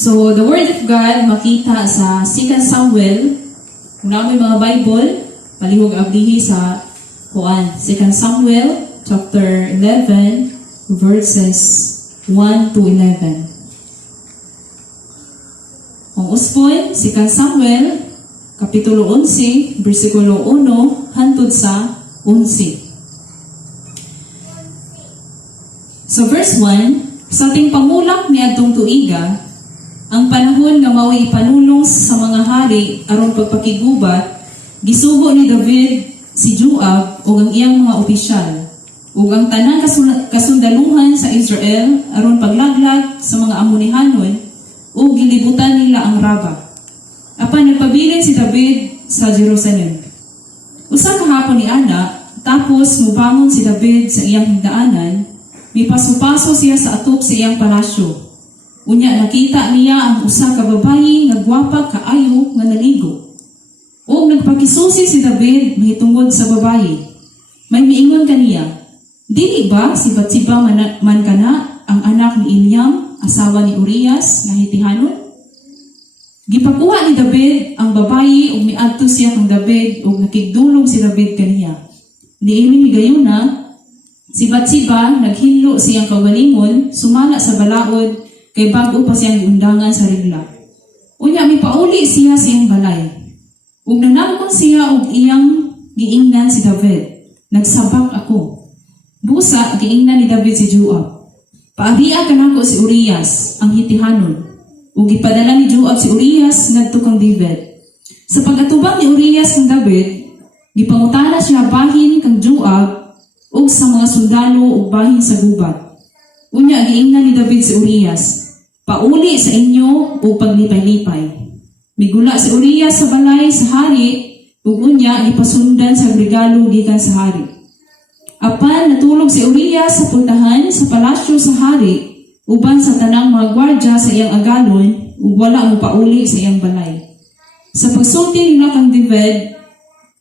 So, the Word of God makita sa 2 Samuel. Kung namin mga Bible, palihog abdihi sa 2 Samuel chapter 11, verses 1 to 11. Ang uspon, 2 Samuel, kapitulo 11, versikulo 1, hantod sa 11. So verse 1, sa ating pamulak ni adtong tuiga, ang panahon nga mao'y ipanulong sa mga hari aron pagpakigubat, gisugo ni David si Joab o ang iyang mga opisyal, ug ang tanang kasundaluhan sa Israel aron paglaglag sa mga Amonihanon, ug gilibutan nila ang Raba. Apan nagpabilin si David sa Jerusalem. Usa ka hapon ni ana, tapos mubangon si David sa iyang higdaanan, mipaso-paso siya sa atop sa iyang palasyo. Unya nakita niya ang usa ka babayi nga gwapa kaayo nga naligo. O nagpakisusi si David mahitungod sa babayi. May miingon kaniya, dili ba si Batsiba man kana ang anak ni Eliam, asawa ni Urias nga Hitihanon? Gipakuha ni David ang babayi ug miadto siya kang David ug nakigdulog si David kaniya. Niini migayuna si Batsiba naghinlo siyang kaugalingon sumala sa balaod kay bago pa siyang giundangan sa regla. Unya mipauli siya siyang balay. Ug nanangkon siya og iyang giingnan si David. Nagsabak ako. Busa giingnan ni David si Joab. Paaria kanako si Urias ang Hitihanon. Ug gipadala ni Joab si Urias ngadto kang David. Sa pag-atubang ni Urias kang David, gipangutana siya bahin kang Joab ug sa mga sundalo ug bahin sa gubat. Unya giingnan ni David si Urias, pauli sa inyo o paglipay-lipay. Migula si Urias sa balay sa hari, ug unya gipasundan sa regalo gikan sa hari. Apan natulog si Urias sa puntahan sa palasyo sa hari, uban sa tanang mga gwardya sa iyang agalon, ug wala mo pauli sa iyang balay. Sa pagsulti nila kang David,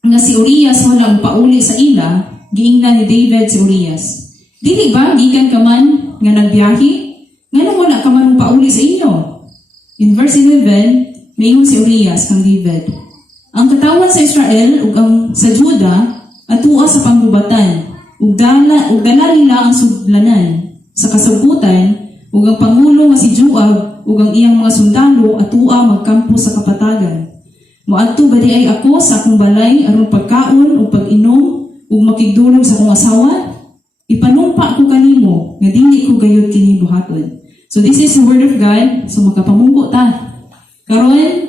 nga si Urias wala mo pauli sa ila, giingnan ni David si Urias. Dili ba gikan ka man nga nagbiyahe? Nga wala ka man pauli sa inyo. In verse 11, mayroon si Urias kang David. Ang katawan sa Israel ug ang sa Juda atua sa panggubatan, ug dala nila ang sudlanan. Sa kasabutan, ug ang pangulo nga si Joab ug ang iyang mga sundalo atua magkampo sa kapatagan. Moadto ba di ay ako sa akong balay aron pagkaon ug pag-inom ug makigdulog sa akong asawa? Ipanumpa ko kanimo nga dili ko gayud kini buhaton. So this is the word of God. So magkapamungko ta. Karon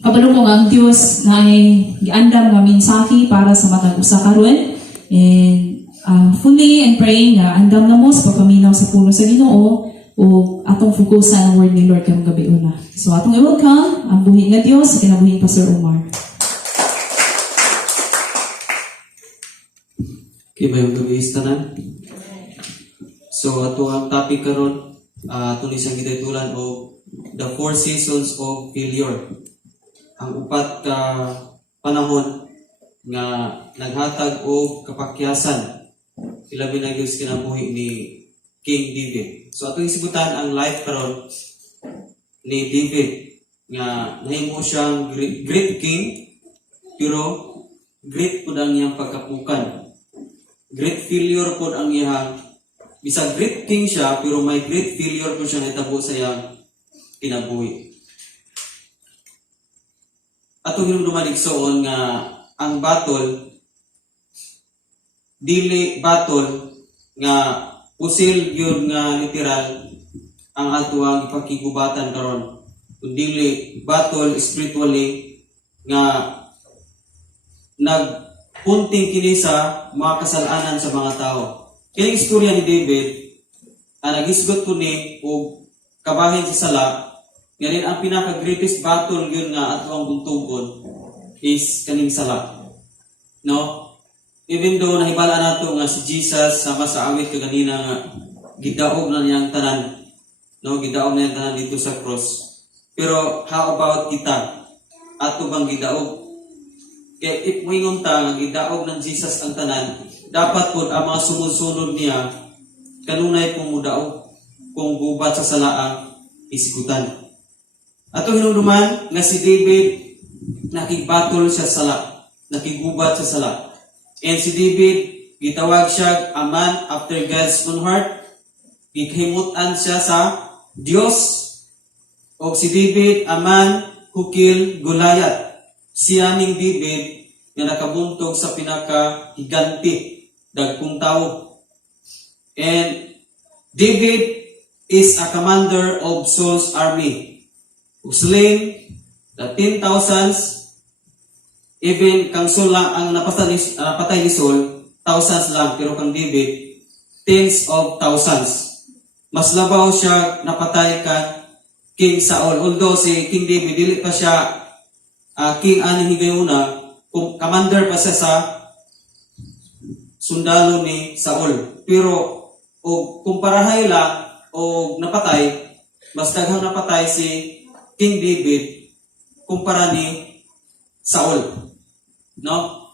kabalo ko nga ang Dios na ay giandam nga mensahe para sa matag usa karon, and fully and praying nga andam na mo sa pagpaminaw sa pulo sa Ginoo o atong fokusan ang word ni Lord karong gabi una. So atong i-welcome ang buhi nga Dios sa kinabuhing Pastor Omar. Okay, may gabi tanan. So ato ang topic karon tulis ang gitaytulan o the 4 seasons of failure. Ang upat ka panahon nga naghatag og kapakyasan ilabi na Dios kinabuhi ni King David. So atong isibutan ang life karon ni David nga nahimo siyang great king pero great pud ang iyang pagkapukan. Great failure po ang iyang, bisag great king siya, pero may great failure po siya natabo sa iyang kinabuhi. Atong hinumduman igsoon nga ang battle, dili battle nga usil yun nga literal ang ato ang ipakigubatan karon. Dili battle spiritually nga punting kini sa mga kasalanan sa mga tao. Kaya istorya ni David, nagisgot ko ni o kabahin sa sala, ngayon ang pinaka-greatest battle yun nga ato ang buntugon is kaning sala. No? Even though nahibala nato nga si Jesus sama sa awit kaganina nga gidaog na niyang tanan. No? Gidaog na niyang tanan dito sa cross. Pero how about kita? Ato bang gidaog? Kaya if moingon ta nga gidaog ng Jesus ang tanan, dapat pod ang mga sumunod niya kanunay pong mudaog kung gubat sa salaang isigutan. Ato hinumduman nga si David nakibattle siya sala, nakigubat sa sala. And si David gitawag siya a man after God's own heart. Gikhimutan siya sa Dios. O si David a man who killed Goliath. Siya ning David nga nakabuntog sa pinaka-higanti, dagkong tao. And David is a commander of Saul's army who slain the 10,000s. Even kang Saul lang ang napatay ni Saul, thousands lang, pero kang David, tens of thousands. Mas labaw siya napatay ka King Saul. Although si King David, dili pa siya king ani higayuna, commander pa siya sa sundalo ni Saul. Pero o kumparahay lang o napatay, mas daghang napatay si King David kumpara ni Saul. No?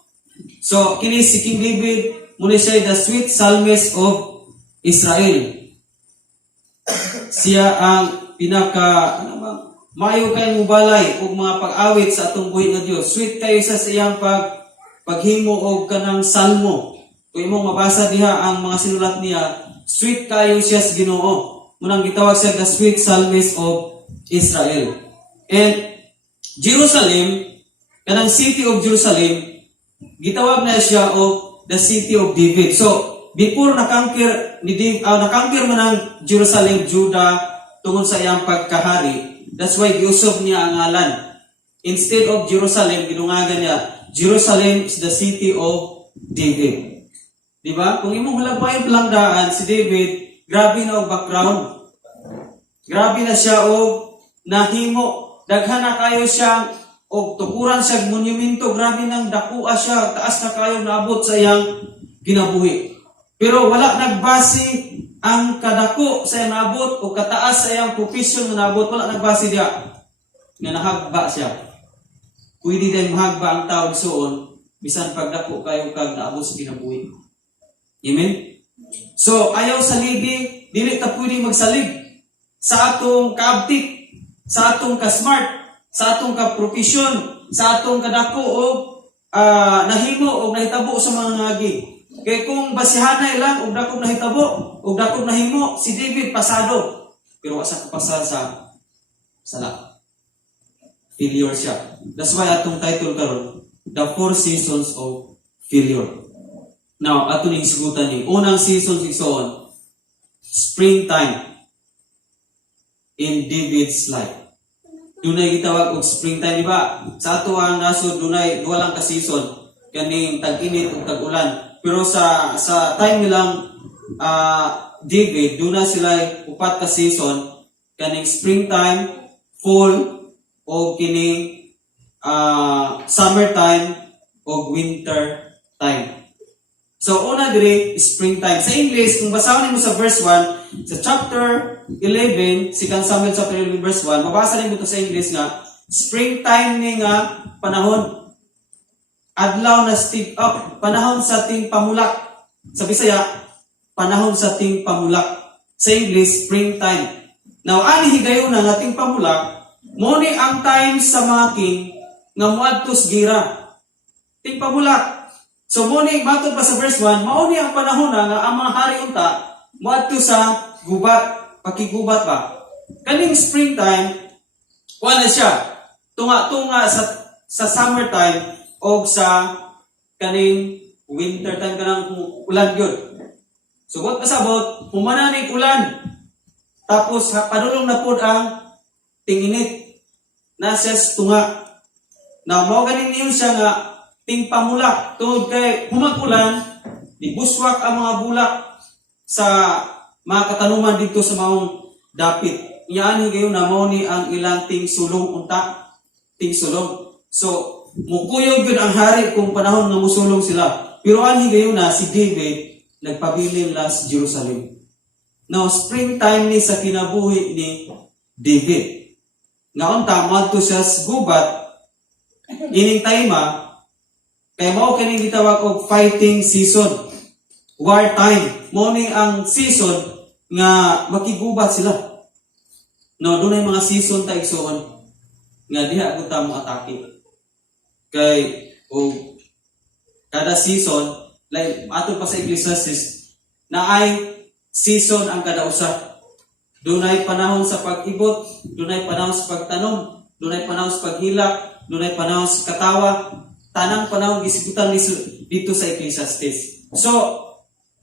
So, kini si King David, muna siya the sweet psalmist of Israel. Siya ang pinaka, maayo kayong mubalay o mga pag-awit sa atong buhay nga Diyos. Sweet kayo sa iyang paghimo o kanang salmo. Kung imong mabasa diha ang mga sinulat niya, sweet kayo siya sa Ginoo. Munang gitawag siya the sweet psalmist of Israel. And Jerusalem, kanang city of Jerusalem, gitawag na siya of the city of David. So, before nakangkir man ang Jerusalem, Judah, tungod sa iyang pagkahari, that's why giusob niya ang ngalan. Instead of Jerusalem, ginungagan niya, Jerusalem is the city of David. Diba? Kung imong hulagpayon pelangdaan, si David, grabe na og background. Grabe na siya og nahimo. Daghan na kayo siyang o tukuran siya monumento, grabe nang dakua siya, taas na kayo naabot sa iyang kinabuhi. Pero wala nagbase ang kadako sa iyang naabot o kataas sa iyang profesyon na naabot, wala nagbase diya nga nahagba siya. Pwede din mahagba ang tao soon, bisan pagdako kayo kag naabot sa kinabuhi. Amen? So, ayaw saligi, dili ta pwede magsalig sa atong kaabtik, sa atong kasmart, sa atong kaprofesyon, sa atong kadako o nahimo o nahitabo sa mga ngagi. Kaya kung basihanay lang o dakog nahitabo o dakog nahimo, si David pasado. Pero asa kapasal sa sala. Failure siya. That's why atong title karon, The 4 Seasons of Failure. Now, ato ning sigutan ni unang season sigsoon, springtime in David's life. Dunay gitawag og springtime, di ba? Sa ato ang nasod dunay duha lang ka season, kaning tag-init ug tag-ulan. Pero sa time nilang David, duna sila upat ka season, kaning springtime, fall o kining summertime o winter time. So una diri springtime. Sa English, kung basahon mo sa verse 1, sa chapter 11, si Samuel chapter 11 verse 1, mabasa rin mo ito sa English nga, springtime ni nga panahon. Adlaw na stick up, panahon sa ting pamulak. Sa Bisaya, panahon sa ting pamulak. Sa English, springtime. Now, ani higayon na nating pamulak, mo ni ang time sa mga king nga muadtos gira. Ting pamulak. So, mo ni matod pa sa verse 1, mao ni ang panahon na nga ang mga hari unta muadto sa gubat, pakigubat ba. Kaning springtime, wala siya. Tunga-tunga sa summertime o sa kaning winter time kanang ulan yun. So, what pasabot, humananig ulan. Tapos, padulong na po ang tinginit. Nasas tunga. Na mao ganin niyo siya nga ting pamulak. Tungod kay humag-ulan, ibuswak ang mga bulak sa mga katanuman dito sa maong dapit. Iyaan gayon na mao ni ang ilang ting sulong unta. Ting sulong. So, mukuyog yun ang hari kung panahon nga musulong sila. Pero ani gayon na si David nagpabilin lang sa Jerusalem. Now, springtime ni sa kinabuhi ni David. Ngaon tama to siya sa gubat, ining time kay mao kining gitawag og fighting season. War time. Mao ni ang season nga makigubat sila. No, dunay mga season ta igsoon. nga diha ko ta mo atake. Kay o kada season, like ato pa sa Ecclesiastes, na ay season ang kada usa. Dunay panahon sa pag-ibot, dunay panahon sa pagtanom, dunay panahon sa paghilak, dunay panahon sa katawa, tanang panahon gisigutan dito sa Ecclesiastes. So,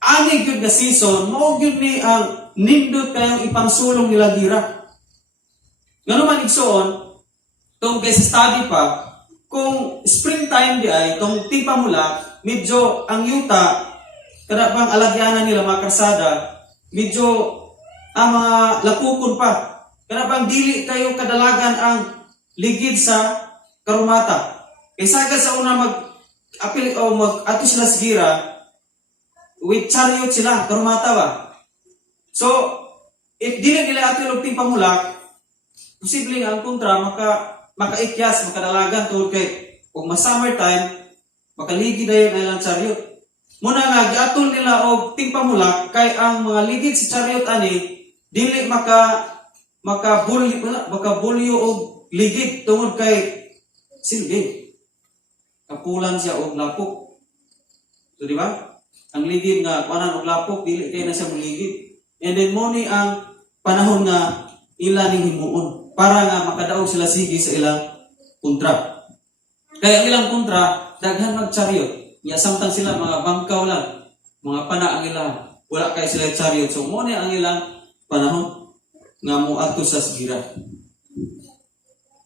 ani gyud nga season, mao gyud ni ang nindot kayong ipangsulong nila gira. Ngano man igsoon, tong kay sa study pa, kung springtime di ay, tong tipamula, medyo ang yuta, kada bang alagyanan nila mga karsada, medyo ang mga lapukon pa. Kada bang dili kayo kadalagan ang ligid sa karumata. Kay sagad sa una mag-apil o mag-ato sila sa gira, with chariot sila, karumata ba? So, if dili nila ato yung tipamula, posibleng ang kontra makaikyas, makadalagan tungkol kay kung ma-summertime, makaligi na yun ilang chariot. Muna nga, giatol nila og tingpamulak kay ang mga ligid sa chariot ani, dili makabulyo og ligid tungod kay silbi. Kapulan siya og lapok. So, di ba? Ang ligid nga, kuanan og lapok, dili kay na siya muligid. And then, mo ni ang panahon nga ila ning himuon para nga makadaog sila sige sa ilang kontra. Kaya ang ilang kontra, daghan mag-chariot. Ya samtang sila mga bangkaw lang, mga pana ang ilang, wala kay sila chariot. So mo ni ang ilang panahon nga mo adto sa sigira.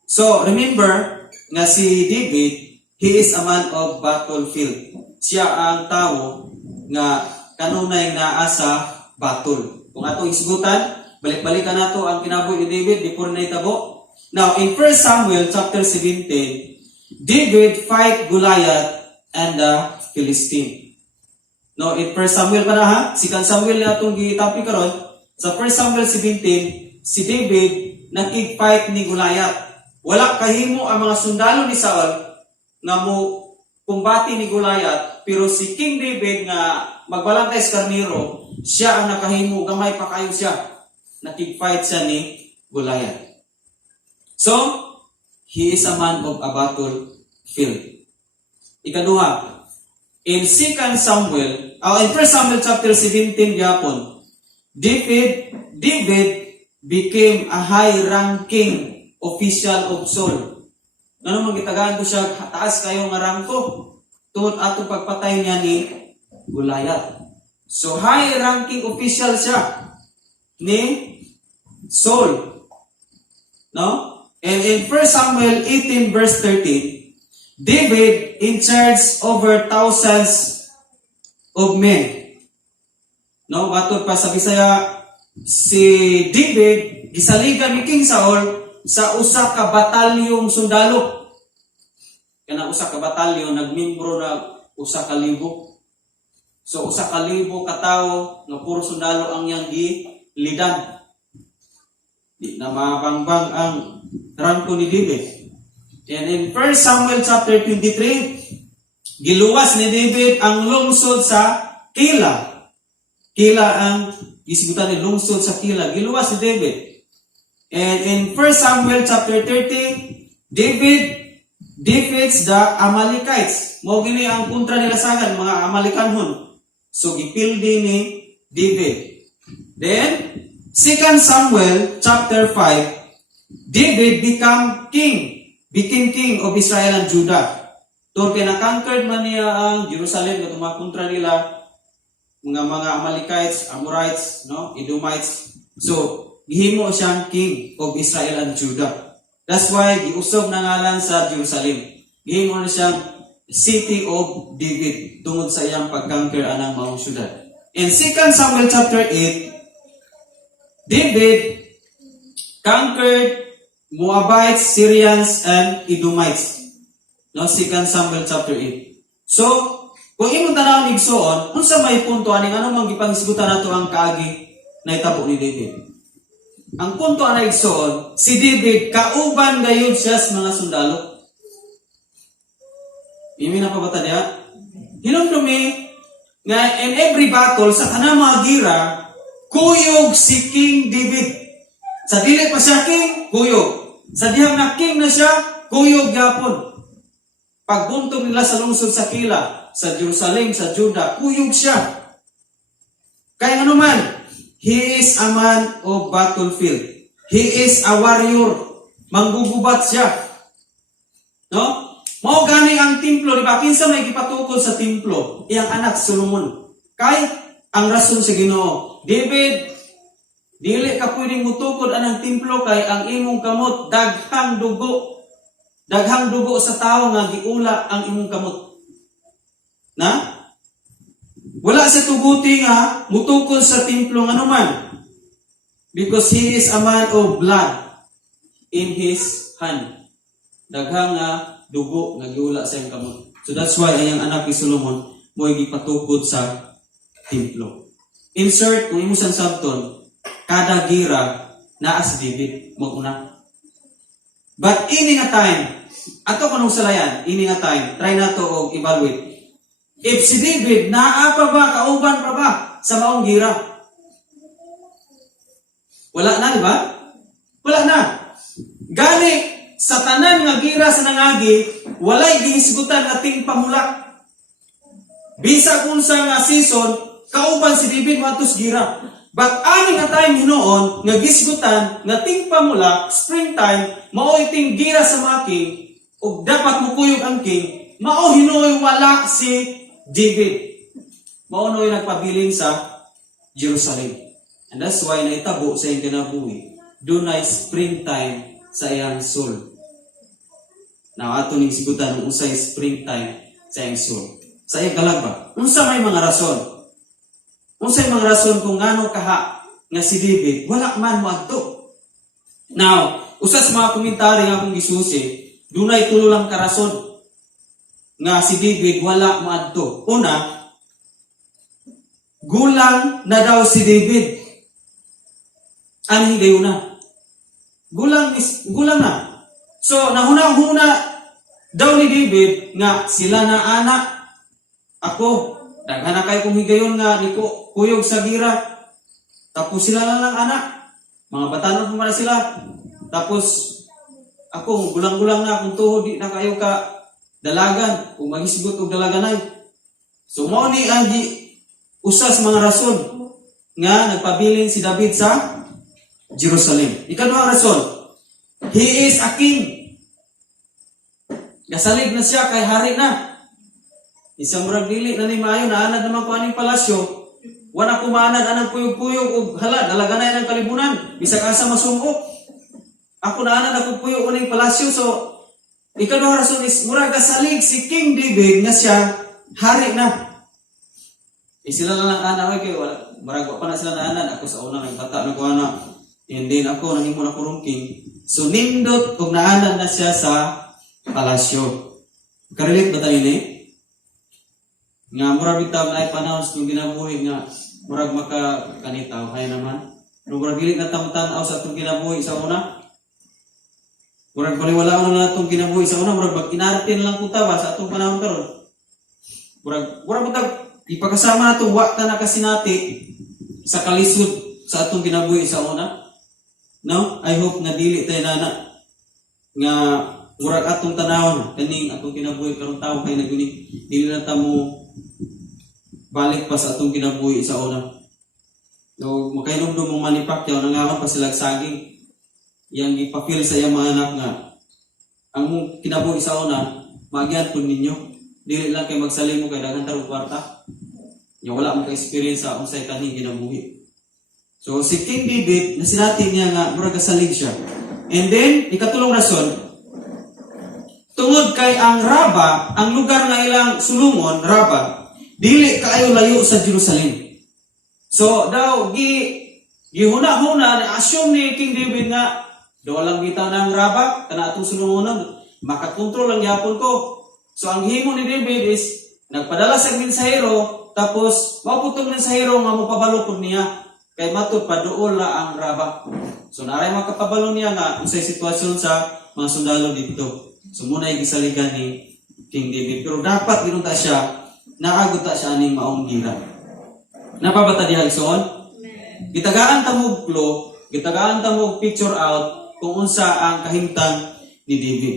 So remember nga si David, he is a man of battlefield. Siya ang tao nga kanunay naa sa battle. Kung atong isgutan, balik-balikan nato ang kinabuhi ni David before na itabo. Now, in 1 Samuel chapter 17, David fight Goliath and the Philistine. No, in 1 Samuel pa na ha? 2 Samuel na itong gitapi karon. Sa 1 Samuel 17, si David nakig-fight ni Goliath. Wala kahimo ang mga sundalo ni Saul nga mo kumbati ni Goliath, pero si King David nga magbalantay sa karniro, siya ang nakahimo, gamay pa kayo siya. Nakig-fight siya ni Goliath. So, he is a man of a battlefield. Ikaduha, in 2 Samuel, in 1 Samuel chapter 17 gyapon, David became a high-ranking official of Saul. Ano man gitagaan ko siya, taas kayo nga rangko, tungod atong pagpatay niya ni Goliath. So, high-ranking official siya ni Saul. No? And in 1 Samuel 18 verse 13, David in charge over thousands of men. No? Matod pa sa Bisaya, si David gisaligan ni King Saul sa usa ka batalyong sundalo. Kana usa ka batalyon nagmembro na usa ka libo. So usa ka libo ka tawo nga puro sundalo ang yang gilidan. Di na mabangbang ang rangko ni David. And in 1 Samuel chapter 23, giluwas ni David ang lungsod sa Kila. Kila ang isigutan ni lungsod sa Kila. Giluwas ni David. And in 1 Samuel chapter 30, David defeats the Amalekites. Mao gini ang kontra nila sagan, mga Amalekanhon. So gipildi ni David. Then 2 Samuel chapter 5, David became king of Israel and Judah. Tungkol kay na-conquered man niya ang Jerusalem at mga kontra nila, mga Amalekites, Amorites, no, Edomites. So, gihimo siyang king of Israel and Judah. That's why giusog na ngalan sa Jerusalem. Gihimo na siyang city of David tungod sa iyang pag-conquer anang maong syudad. In 2 Samuel chapter 8, David conquered Moabites, Syrians, and Edomites. No, 2 Samuel chapter 8. So, kung imong tanawon igsoon, unsa may punto aning ano mang gipangisgutan nato ang kaagi na itabo ni David. Ang punto ana igsoon, si David kauban gayud siya sa mga sundalo. Imi na pabata diha. Hinumdumi nga in every battle sa kanang mga gira, kuyog si King David. Sa dili pa siya king, kuyog. Sa dihang na king na siya, kuyog gyapon. Pagbuntog nila sa lungsod sa Kila, sa Jerusalem, sa Juda, kuyog siya. Kaya ano man, he is a man of battlefield. He is a warrior. Manggugubat siya. No? Mao gani ang templo, di ba? Kinsa may gipatukod sa templo? Iyang anak Solomon. Kay ang rason sa Ginoo, David, dili ka pwedeng mutukod anang templo kay ang imong kamot daghang dugo. Daghang dugo sa tao nga giula ang imong kamot. Na? Wala sa tuguti nga mutukod sa templo nga naman. Because he is a man of blood in his hand. Daghang dugo nga giula sa iyang kamot. So that's why ang anak ni Solomon mo gipatukod sa templo. Insert kung imo sang sabton, kada gira naa si David maguna. But ini nga time, ato kanong salayan, ini nga time, try nato og evaluate. If si David naa pa ba, kauban pa ba sa maong gira? Wala na, di ba? Wala na. Gani sa tanan nga gira sa nangagi, walay gihisgutan ating pamulak. Bisa kung sa nga season, kauban si David matus gira. But ani nga time hinoon, nga gisgutan, nga ting pamulak, springtime, mao iting gira sa making, ug dapat mukuyog ang king, mao hinoy wala si David. Mao noy nagpabilin sa Jerusalem. And that's why naitabo sa iyang kinabuhi, dunay springtime sa iyang soul. Now, ato ning sigutan ng usay springtime sa iyang soul. Sa iyang kalagba. Unsa may mga rason? Unsay mga rason kung ngano kaha nga si David wala man moadto. Now, usas mga komentary nga akong gisusi, dunay tulo lang ka rason nga si David wala moadto. Una, gulang na daw si David. Ano higayon na? Gulang na. So, nahuna-huna daw ni David nga sila na anak. Ako, daghan na kayo kung higayon nga ni kuyog sa gira. Tapos sila lang anak. Mga batanon pa sila. Tapos, ako, gulang-gulang na kung tuhod di na kayo ka dalagan. Kung magisigot og dalaganay. So, mao ni ang usas mga rason nga nagpabilin si David sa Jerusalem. Ikaduhang rason, he is a king. Gasalig na siya kay hari na. Isang murag dili na ni maayo na anad naman ko aning palasyo. Wala kumanad anang kuyog-kuyog og hala dalaganay ng kalibunan. Bisag asa masumok. Ako na anad ako kuyog uning palasyo. So ikaduhang rason is murag gasalig si King David nga siya hari na. Sila lang anak kay wala murag pa na sila na anad. Ako sa una nagbata na ko anak. And then ako nahimo na kurong king. So nindot kung naanan na siya sa palasyo. Karelate ba tayo ni? Nga murag bitaw na ay panahon kung ginabuhi nga murag makakanitaw. Kaya naman. Nung murag gilit na tamutanaw sa itong ginabuhi sa una. Murag baliwala na itong ginabuhi sa una. Murag mag-inaratin lang kung tawa sa itong panahon karon. Murag bitaw ipakasama na itong wakta na kasinati sa kalisod sa itong ginabuhi sa una. No? I hope nga dili tayo na nga murag atong tanawon kaning atong kinabuhi karong tawo kay naguni dili na ta mo balik pa sa atong kinabuhi sa una. No, makainomdom mo manipakyaw nangaon pa sila saging. Yang ipapil sa iyang mga anak nga ang kinabuhi sa una magyan pud ninyo. Dili lang kay magsalimo kay daghan tarong kwarta. Nya wala mo ka experience sa unsay kaning kinabuhi. So, si King David, nasinati niya nga, murag kasalig siya. And then, ikatulong rason, tungod kay ang Raba, ang lugar nga ilang sulungon, Raba, dili kaayo layo sa Jerusalem. So, daw, gihuna-huna, na-assume ni King David nga, daw lang bitaw ng Raba, kana atong sulungonan, makakontrol lang yapon ko. So, ang himo ni David is, nagpadala sa mensahero, tapos, maputong mensahero nga mapabalo niya. Kay matod pa doon la ang Raba. So naray makapabalo niya nga unsay sitwasyon sa mga sundalo dito. So muna gisaligan ni King David. Pero dapat ginunta siya, naagot ta siya aning maong gira. Napabata diha igsoon? Gitagaan ta mo flow, gitagaan ta mo picture out kung unsa ang kahimtang ni David.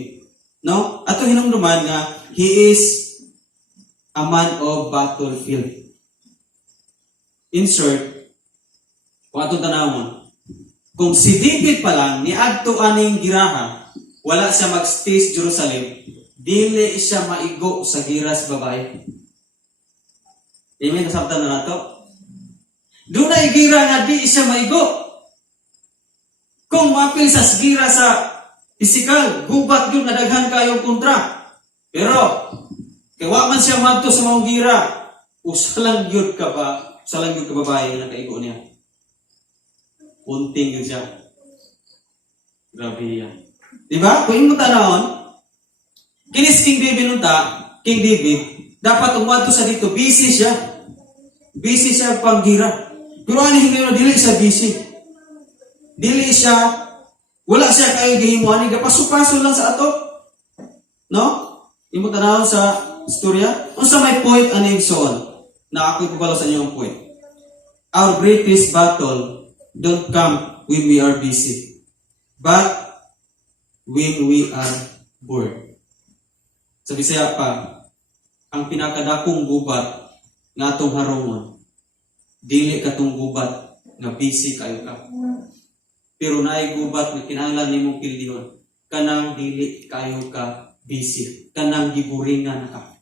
No? Ato hinumduman nga he is a man of battlefield. In short, kung atong tanawon, kung si David pa lang niadto aning giraha, wala siya mag-stay sa Jerusalem, dili siya maigo sa giras babae. Amen, nasabtan na nato. Doon na gira nga di siya maigo. Kung mapil sa gira sa physical, gubat yun na daghan kayong kontra. Pero, kaya man siya madto sa mga gira, usalang yun ka ba, usalang yun ka babae na nakaigo niya. Punting yun siya. Grabe yan. Diba? Kung yung tanahon, kinis King David nunta, King David, dapat umadto sa dito, busy siya. Busy siya panggira. Pero ano hindi na, dili siya busy. Dili siya, wala siya kayo gihimuan, paso-paso lang sa ato. No? Imo tanawon sa istorya. Unsa may point ani igsoon? Na ako ipabalo sa inyo ang point. Our greatest battle don't come when we are busy, but when we are bored. Sa Bisaya pa, ang pinakadakong gubat nga atong harungon, dili katong gubat nga busy kayo ka. Pero naay gubat na kinahanglan nimong pildihon, kanang dili kayo ka busy, kanang giburingan ka.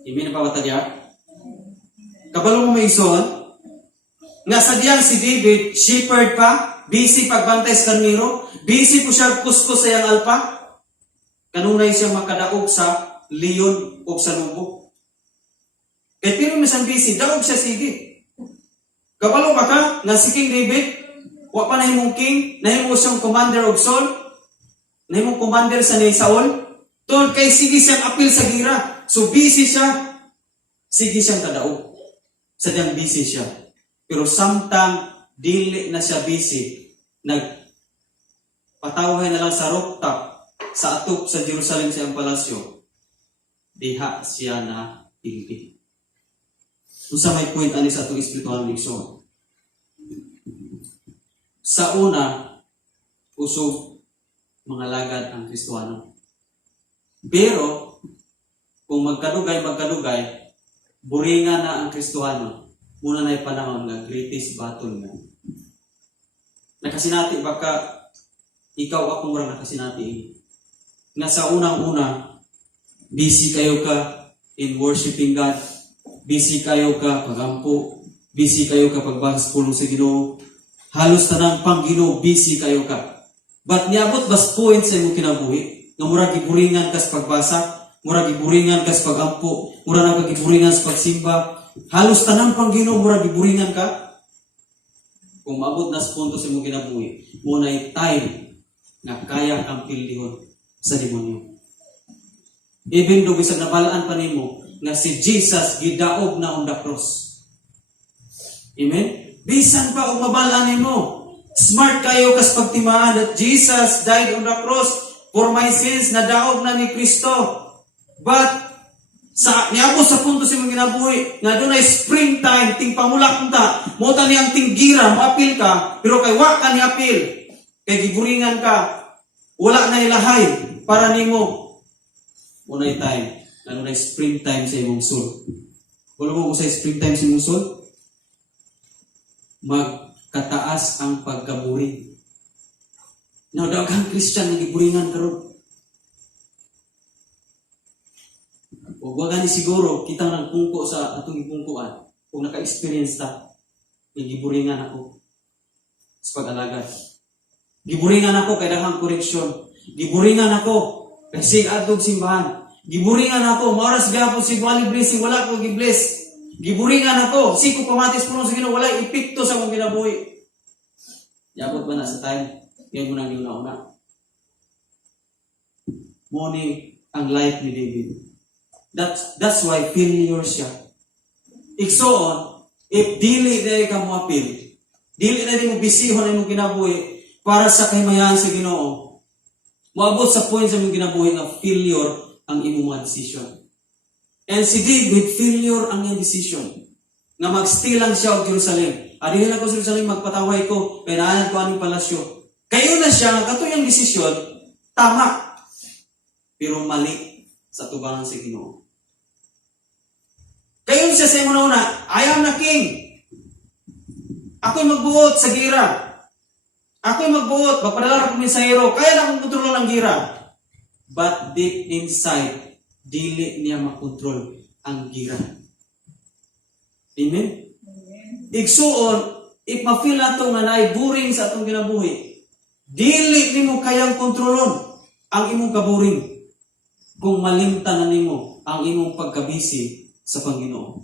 Imi na pawatagya. Kabalo mo maison, nga sadyang si David, shepherd pa, busy pagbantay sa karniro, busy po siya kuskus sa iyang alpa, kanunay siya makadaog sa leon o sa lubo. Kaya pero misan busy, daog siya sige. Kabalo ba ka, nga si King David, wa pa nahimong king, nahimo siyang commander of Saul, nahimong commander sa ni Saul, tol kay sige siyang apil sa gira. So busy siya, sige siyang kadaog. Sadyang busy siya. Pero samtang dili na siya busy, nagpatawhay na lang sa rooftop, sa atop sa Jerusalem sa iyang palasyo, diha siya na tingti. Unsa may point ani sa atong espiritual leksyon? Sa una, usog mga lagad ang Kristiyano. Pero kung magkadugay, buringan na ang Kristiyano, muna na panahon nga greatest battle nga. Nakasinati baka ikaw ako murang nakasinati. Nga sa unang-una, busy kayo ka in worshiping God. Busy kayo ka pagampo, busy kayo ka pagbahas pulong sa Ginoo. Halos tanang pang Ginoo, busy kayo ka. But niabot bas point sa imong kinabuhi, nga mura giburingan kas pagbasa, mura giburingan kas pagampo, mura na giburingan sa pagsimba. Halos tanang pang Ginoo mura giburingan ka. Kung maabot na sa punto sa imong kinabuhi, munay time na kaya kang pildihon sa demonyo. Even though bisag nabalaan pa nimo nga si Jesus gidaog na on the cross. Amen? Bisan pa og mabalaan nimo, smart kayo kas pagtimaan that Jesus died on the cross for my sins, nadaog na ni Kristo. But sa niabot sa punto sa imong ginabuhi nga dunay springtime ting pamulak unta, mo ta ni ang tinggira moapil ka, pero kay wa ka ni apil, kay giburingan ka, wala na ilahay para nimo. Unay time, unay springtime sa imong soul. Wala mo sa springtime sa imong soul? Magkataas ang pagkaburing. Now, daghang Christian na giburingan karon. O wala ni siguro kita nagpungko sa atong gipungkuan kung naka-experience ta. Giburingan ako sa pag-alagad. Giburingan ako kay daghang koreksyon. Giburingan ako kay sig-adtong simbahan. Giburingan ako, maoras gyapon si wali blessing, wala ko gi-bless. Giburingan ako, si ko pamatis puno sa Ginoo, wala epekto sa akong ginabuhi. Yabot ba na sa time? Yan mo nang una-una. Moni ang life ni David. That's why failure siya. Iksoon, if dili na ka mo apil, dili na mo bisihon ang imong ginabuhi para sa kahimayan sa Ginoo, moabot sa point sa imong ginabuhi nga failure ang imong decision. And si David, failure ang iyang decision. Nga mag-stay lang siya og Jerusalem. Adihin ako sa Jerusalem, magpataway ko, kaya naanan ko aning palasyo. Kayo na siya, kato yung desisyon, tama. Pero mali sa tubangan sa Ginoo. Kayo siya sa una, I am the king. Ako'y magbuot sa gira. Ako'y magbuot, magpadala ko mensahero, kaya na akong kontrol ng gira. But deep inside, dili niya makontrol ang gira. Amen? Igsuon, if ma-feel nato nga naay boring sa atong ginabuhi, dili nimo kayang kontrolon ang imong kaburing kung malimtan na nimo ang imong pagkabisi sa Panginoon.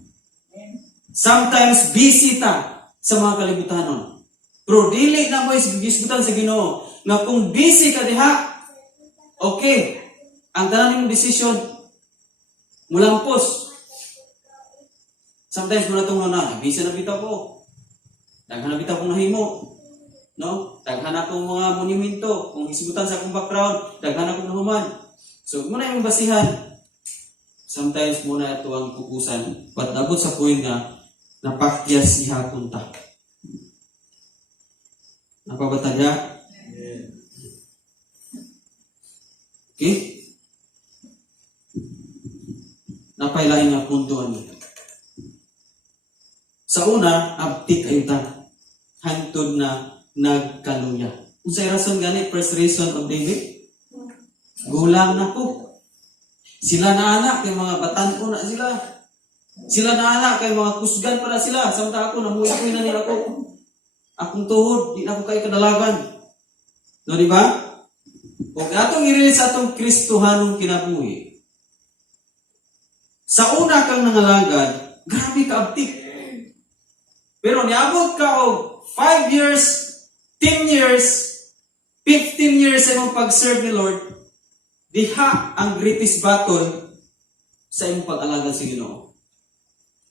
Sometimes busy ta sa mga kalibutanon. Pero dili na mo isgisgutan sa Ginoo nga kung busy ka diha, okay, ang tanan nimong desisyon mulampos. Sometimes mo na itong busy na bitaw ko. Daghan na bitaw kong nahimo. No? Daghan na itong mga monumento. Kung isigutan sa akong background, daghan na akong nahuman. So, muna yung basihan. Sometimes muna ito ang pupusan. But nabot sa point na napakyas ihapon ta. Napabatagya? Okay? Napailain nga puntuan nito. Sa una, abtik kayo ta. Hantod na nagkaluya. Kung sa'y rason gani, first reason of David, gulang na ko. Sila na anak, kay mga batan-o na sila. Sila na anak, kay mga kusgan pa na sila. Samta ako, namuwi na nila ko. Akong tuhod, di na ako kayo kadalagan. No, di ba? O atong i-release atong Kristohanong kinabuhi. Sa una kang nangalagad, grabe ka abtik. Pero niabot ka og 5 years, 10 years, 15 years sa imong pag-serve ni Lord, diha ang greatest battle sa imong pag-alagad sa Ginoo.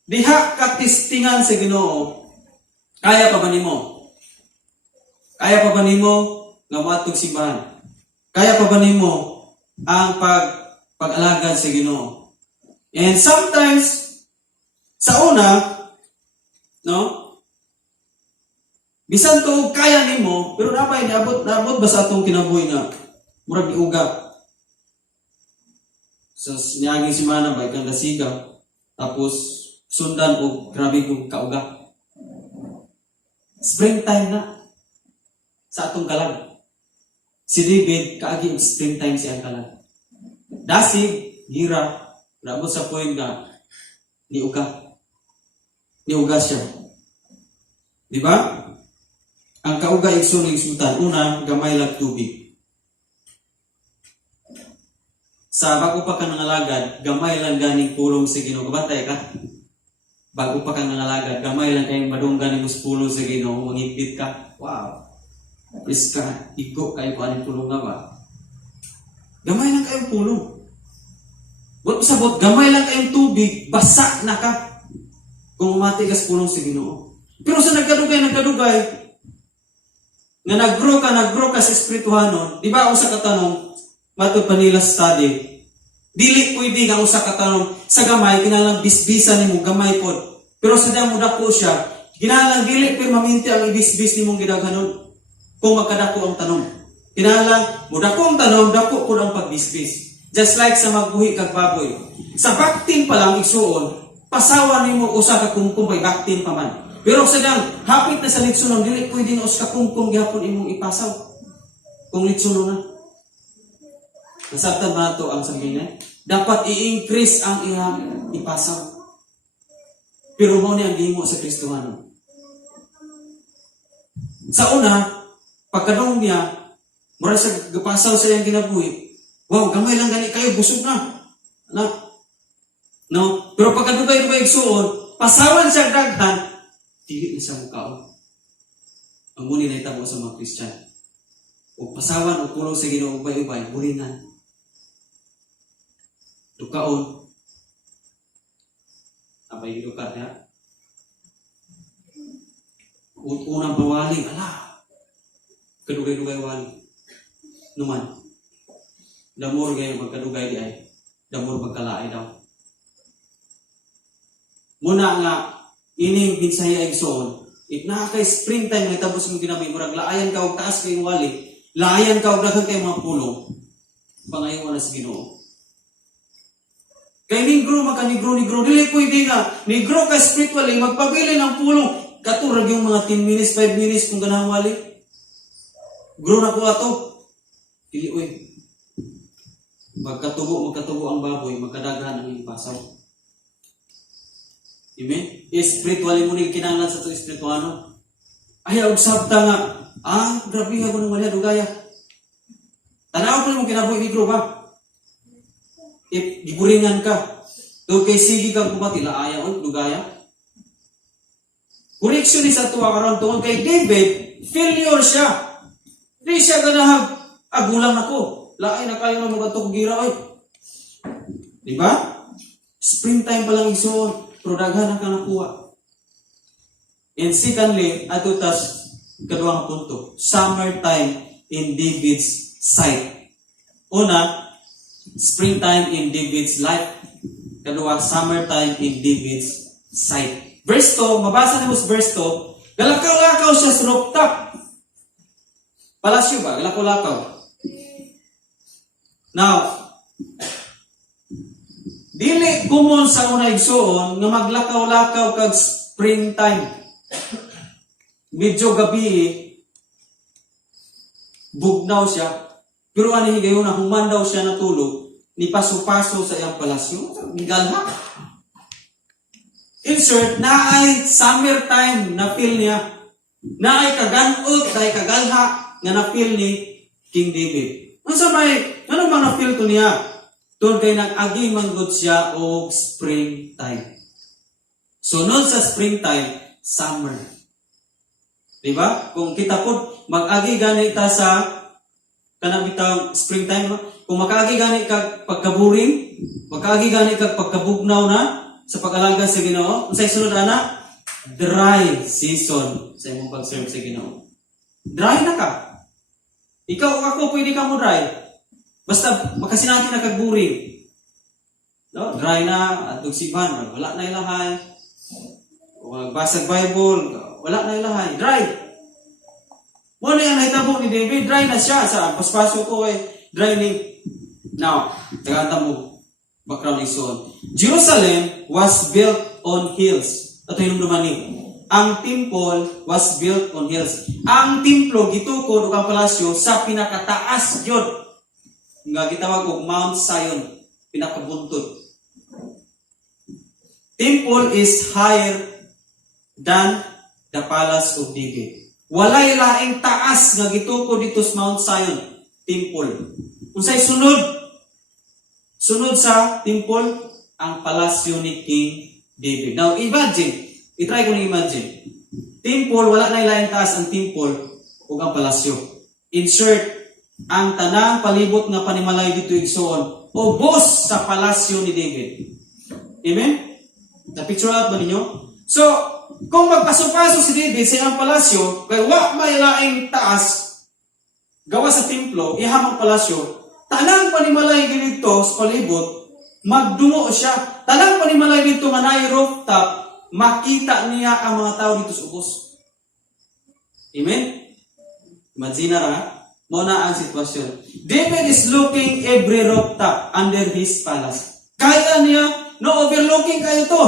Diha ka testingan sa Ginoo. Kaya pa ba nimo? Kaya pa ba nimo nga moadtog simbahan? Kaya pa ba nimo ang pag-alagad sa Ginoo? And sometimes sa una, no? Bisan to kaya nimo, pero napay niabot ba sa atong kinabuhi nga murag giuga. So niaging semana ba kang dasiga, tapos sundan og grabe kong kauga. Springtime na sa atong kalag. Si David kaagi og springtime siyang kalag. Dasig, gira, naabot sa point nga niuga. Niuga siya. Di ba? Ang kauga igsuning sultan, una, gamay lang tubig. Sa bago pa ka nangalagad, gamay lang ganing pulong sa Ginoo. Kabantay ka? Bago pa ka nangalagad, gamay lang kayong madunggan ng pulong sa Ginoo. Mangipit ka. Wow. Please ka, igo kayo pa ng pulong nga ba? Gamay lang kayong pulong. Buat sabot, gamay lang kayong tubig, basa na ka. Kung matigas pulong sa Ginoo. Pero sa nagkadugay, nga nag-grow ka sa espirituhanon, di ba usa ka tanong, matod pa nila study, dili pwede nga usa ka tanong, sa gamay, kinalang bisbisan nimo gamay pod. Pero sa damo dako siya, kinalang dili pa maminti ang ibisbis nimong gidaghanon, kung magkadako ang tanong. Kinalang, mudako ang tanong, dako pod ang pagbisbis. Just like sa magbuhi kag baboy. Sa baktin pa lang igsuon, pasawa nimo usa ka kumkumpay baktin pa man. Pero sa dang, hapit na sa litsunon, dili pwede na usa ka kumkum gihapon imong ipasaw. Kung litsunon na. Nasabtan ba ito ang sabihin? Dapat i-increase ang iyang ipasaw. Pero mo niya ang gihimo sa Kristohanon. Sa una, pagkadong niya, mura sa gapasaw sa iyang ginabuhi, wow, gamay lang gani kayo, busog na. No? Pero pagkadugay-dugay igsuon, pasawan siya daghan, dili na siya mukaon. Ang muni na itamo sa mga Christian. O pasawan o pulong sa Ginoo ubay-ubay, bulinan. Dukaon. Abay dukat ya. Unang pawaling, ala. Kadugay-dugay waling. Numan. Damor gaya magkadugay di ay. Damor magkalaay daw. Muna nga, ining binsaya igsoon, If na kay springtime nga tapos mo ginamay murag laayan ka og taas kay wali, laayan ka og daghan kay mga pulong. Pangayo na sa Ginoo. Kay negro maka negro dili pwede nga negro ka spiritually magpabili ng pulong katurag yung mga 10 minutes 5 minutes kung ganang wali. Grow na ko ato. Dili oy. Magkatubo ang baboy, magkadaghan ang ipasaw. Amen? Spiritually mo ni kinahanglan sa to espirituano. Ayaw sabta nga, grabe ako nung wala dugaya. Tanaw ko mo kinabuhi ni Gro ba? If giburingan ka, to kay sige kang kumati, laaya o dugaya. Correction ni sa tuwa karon tungod kay David, failure siya. Di siya ganahag, agulang ako. Laay na kayo na mga gira oy. Di ba? Springtime pa lang isuon, pero daghan ang kanakuha. And secondly, ato tas kaduang punto, summertime in David's sight. Una, springtime in David's life. Kadua, summertime in David's sight. Verse 2, mabasa na mo sa verse 2, galakaw-lakaw siya sa rooftop. Palasyo ba? Galakaw-lakaw. Now, dili common sa una igsoon nga maglakaw-lakaw kag springtime. Medyo gabi, bugnaw siya. Pero ani higayon na human daw siya natulog, ni paso-paso sa iyang palasyo, gigalha. Insert, naay summertime na feel niya. Naay kaganot, naay kagalha nga na feel ni King David. Ano bang na-feel to niya? Doon kay nag-agi manggod siya o springtime. Sunod sa springtime, summer. Diba? Kung kita po, mag-agi ganita sa kanabitang springtime, kung mag-agi gani kag pagkaburing, mag-agi gani kag pagkabugnaw na sa pag-alaga sa Ginoo, unsay sunod ana? Dry season sa imong pag-serve sa Ginoo. Dry na ka. Ikaw o ako, pwede ka mo dry. Basta makasinati na kagburing. No? Dry na, at tugsiban, wala na ilahay. O magbasag Bible, wala na ilahay. Dry. Muna yan nahitabo ni David, dry na siya. Sa paspaso ko dry ni. Now, tagata mo, background ison. Jerusalem was built on hills. Ito yung naman ni. Ang temple was built on hills. Ang templo gitukod ug ang palasyo sa pinakataas yun. Nga gitawag og Mount Zion, pinakabuntod. Temple is higher than the palace of David. Walay laing taas nga gitukod dito sa Mount Zion, temple. Unsay sunod? Sunod sa temple ang palasyo ni King David. Now imagine, i-try ko na-imagine. Temple, wala na ilaing taas ang temple o ang palasyo. Insert, ang tanang palibot nga panimalay dito igsoon o boss sa palasyo ni David. Amen? Na-picture out ba ninyo? So, kung magpaso-paso si David sa iyang palasyo, kaya wala may laing taas, gawa sa templo, ihamang palasyo, tanang panimalay dito sa palibot, magdungo siya. Tanang panimalay dito nga na rooftop, makita niya ang mga tao dito sa ubos. Amen? Imagine na muna ang sitwasyon. David is looking every rooftop under his palace. Kaya niya, no overlooking kayo to.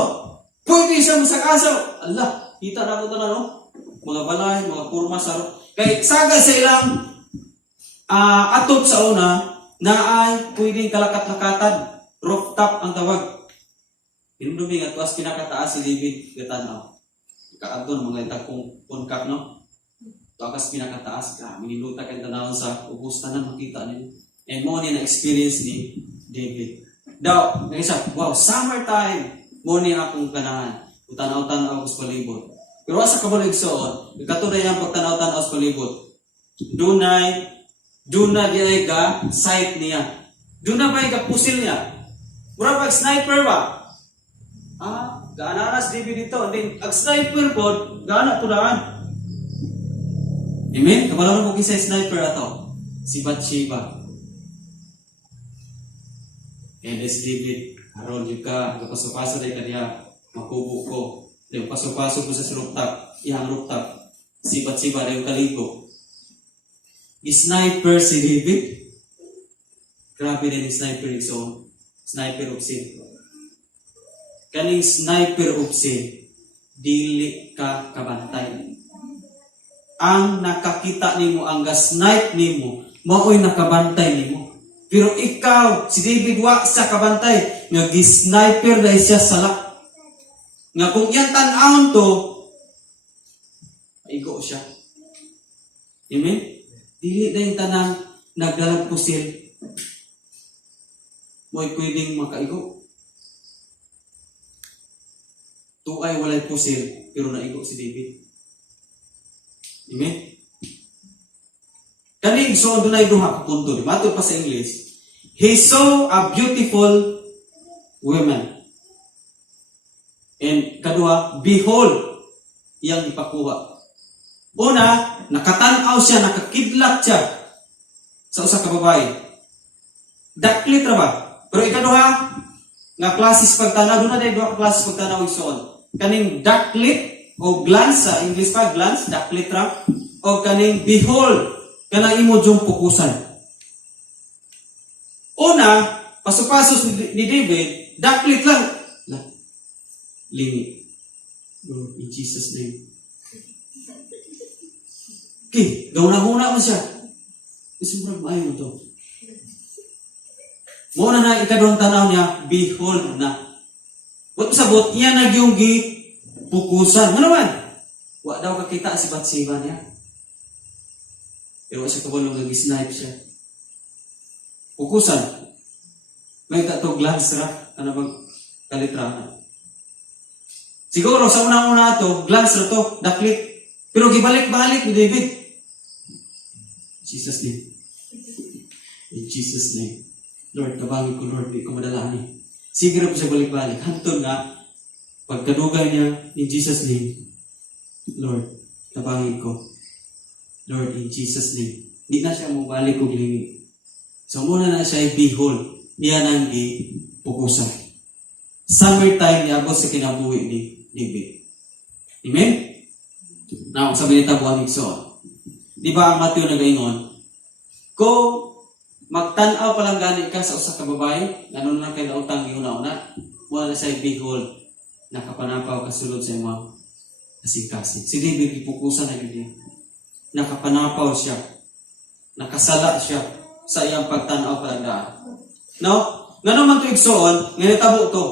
Pwede siya masakasaw. Allah, kita na ko na, no? Mga balay, mga kurma sa kaya saga sa ilang atop sa una, na ay pwedeng kalakat-lakatan. Rooftop ang tawag. Pinumdumi nga tuwas pinakataas si David gatanaw. Kaadton mga itakong punkak, no? Tuwakas pinakataas ka, miniluta kang tanawon sa ubos tanan makita ninyo. And mo ni na-experience ni David. Daw, nag-isa, wow, summertime, mo ni akong ganahan. Utanaw-tanaw ako sa palibot. Pero sa kabaligsoon, katunay ang pagtanaw-tanaw sa palibot. Dunay di ka sight niya. Dunay ba ka pusil niya? Mura pag sniper ba? Gaanaras David dito. And then, ang sniper po, gaana tulaan. Amen? Kabalawan mo kisay sniper ato. Si Bathsheba. And as David, haron yung ka, kapaso-paso day kaniya, makubo ko. Yung pasok-pasok ko sa rooftop, iyang rooftop, sibat-sibat yung kaligo. Sniper si David. Grabe din yung sniper so sniper of sin. Kaning sniper of sin, dili ka kabantay. Ang nakakita nimo, ang ga-snipe nimo, mao'y nakabantay nimo. Pero ikaw, si David, wa sa kabantay, nga gi-sniper dahil siya salak. Nga kung yan tan-aon to, maigo siya. Amen? Dili na yung tanang nagdalag pusil. Mo'y pwedeng makaigo. Tuay walay pusil, pero naigo si David. Amen? Kaning so dunay duha ka punto. Matod pa sa English. He saw a beautiful woman. And kadua, behold, iyang ipakuha. Una, nakatanaw siya, nakakidlat siya sa usa ka babae. Daklit ra ba? Pero ikaduha, nga klasis pagtanaw, doon na dahil duha ka klasis pagtanaw igsoon. Kaning daklit o glance sa English pa, glance, daklit ra. O kaning behold, kanang imo jung pukusan. Una, paso-pasos ni David, daklit lang. Lingi. Oh, in Jesus' name. Okay, gauna-huna mo siya. Sobrang maayon to. Muna na ikaduhang tanaw niya, behold na. What sabot niya nagyong pukusan. Ano naman? Wa daw kakita si Batsiba niya. Pero siya kabulong nag-snipe siya. Pukusan. May tato glance ra. Ano bang kalitrahan? Siguro sa unang-una to, glance ra to, daklit. Pero gibalik-balik ni David. Jesus name. In Jesus name. Lord, kabangin ko, Lord, di ko madalani. Sige rin po siya balik-balik. Hantun nga, pagkadugay niya, in Jesus name, Lord, kabangin ko. Lord, in Jesus name. Hindi na siya mabalik kong gilingi. So muna na siya behold. Niya nang ipukusan. Summertime niya sa kinabuhi ni David. Amen? Now, sabi ni Tabuang Igsoon. Di ba ang Matthew nagaingon? Kung magtanaw pa lang gani ka sa usa ka babae, ano na kay nautang giuna-una, wala na siya behold, nakapanapaw kasulod sa imong kasing-kasing. Si David ipukusan na yun niya. Nakapanapaw siya. Nakasala siya sa iyang pagtanaw pa lang daan. No? Nga naman ito igsoon, ngayon tabo to.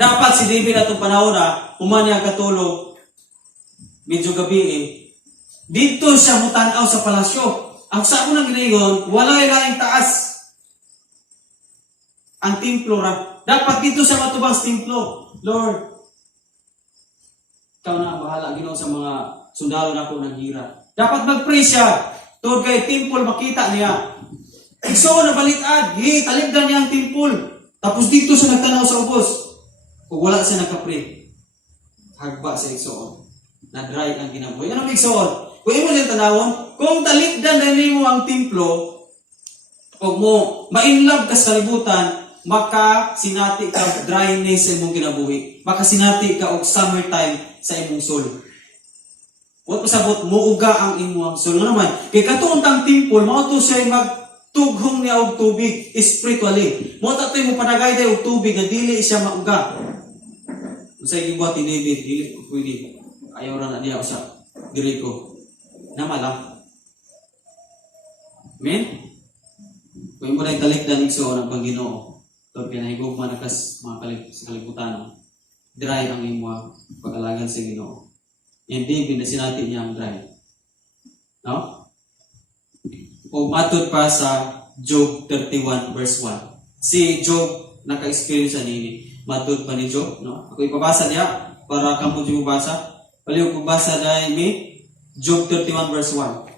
Dapat si David atong panahon na umanya katulog medyo gabi dito siya mutanaw sa palasyo. Ang sa unang ginayon, walay laing taas. Ang templo ra. Dapat dito siya matubang sa templo. Lord, ikaw na bahala Ginoo sa mga sundalo na ako naghira. Dapat mag-pray siya. Tungod kay temple makita niya. Igsoon na balitad. Talibdan niya ang temple. Tapos dito siya nagtanaw sa ubos. Kung wala siya nagka-pray, hagba sa igsoon. Na-dry ang ginabuhay. Ano ang igsoon? Kung imo siya tanawon, kung talibdan na mo ang templo, kung mo ma-inlove ka sa kalibutan, maka sinati ka dryness sa imong kinabuhi. Maka sinati ka og summertime sa imong soul. What pasabot muuga ang imong soul. Ano naman? Kay katuon tang temple, mao to siya magtughong niya og tubig spiritually. Mo ta toy mo panagay day og tubig nga dili siya mauga. Usay gibuhat ni David, dili ko pwede. Ayaw ra na niya usa. Dili ko. Namala. Amen? Kung mo na talikdan igsoon ang Panginoon, tod kay nahigugma na kas mga sa kalibutan, dry ang imo pag-alagan sa Ginoo. Hindi binasinati niya ang dry. No? O matod pa sa Job 31 verse 1. Si Job naka-experience nini. Matod pa ni Job, no? Ako ipabasa niya para kamo di mo basa. Paliw ko basa dai mi Job 31 verse 1.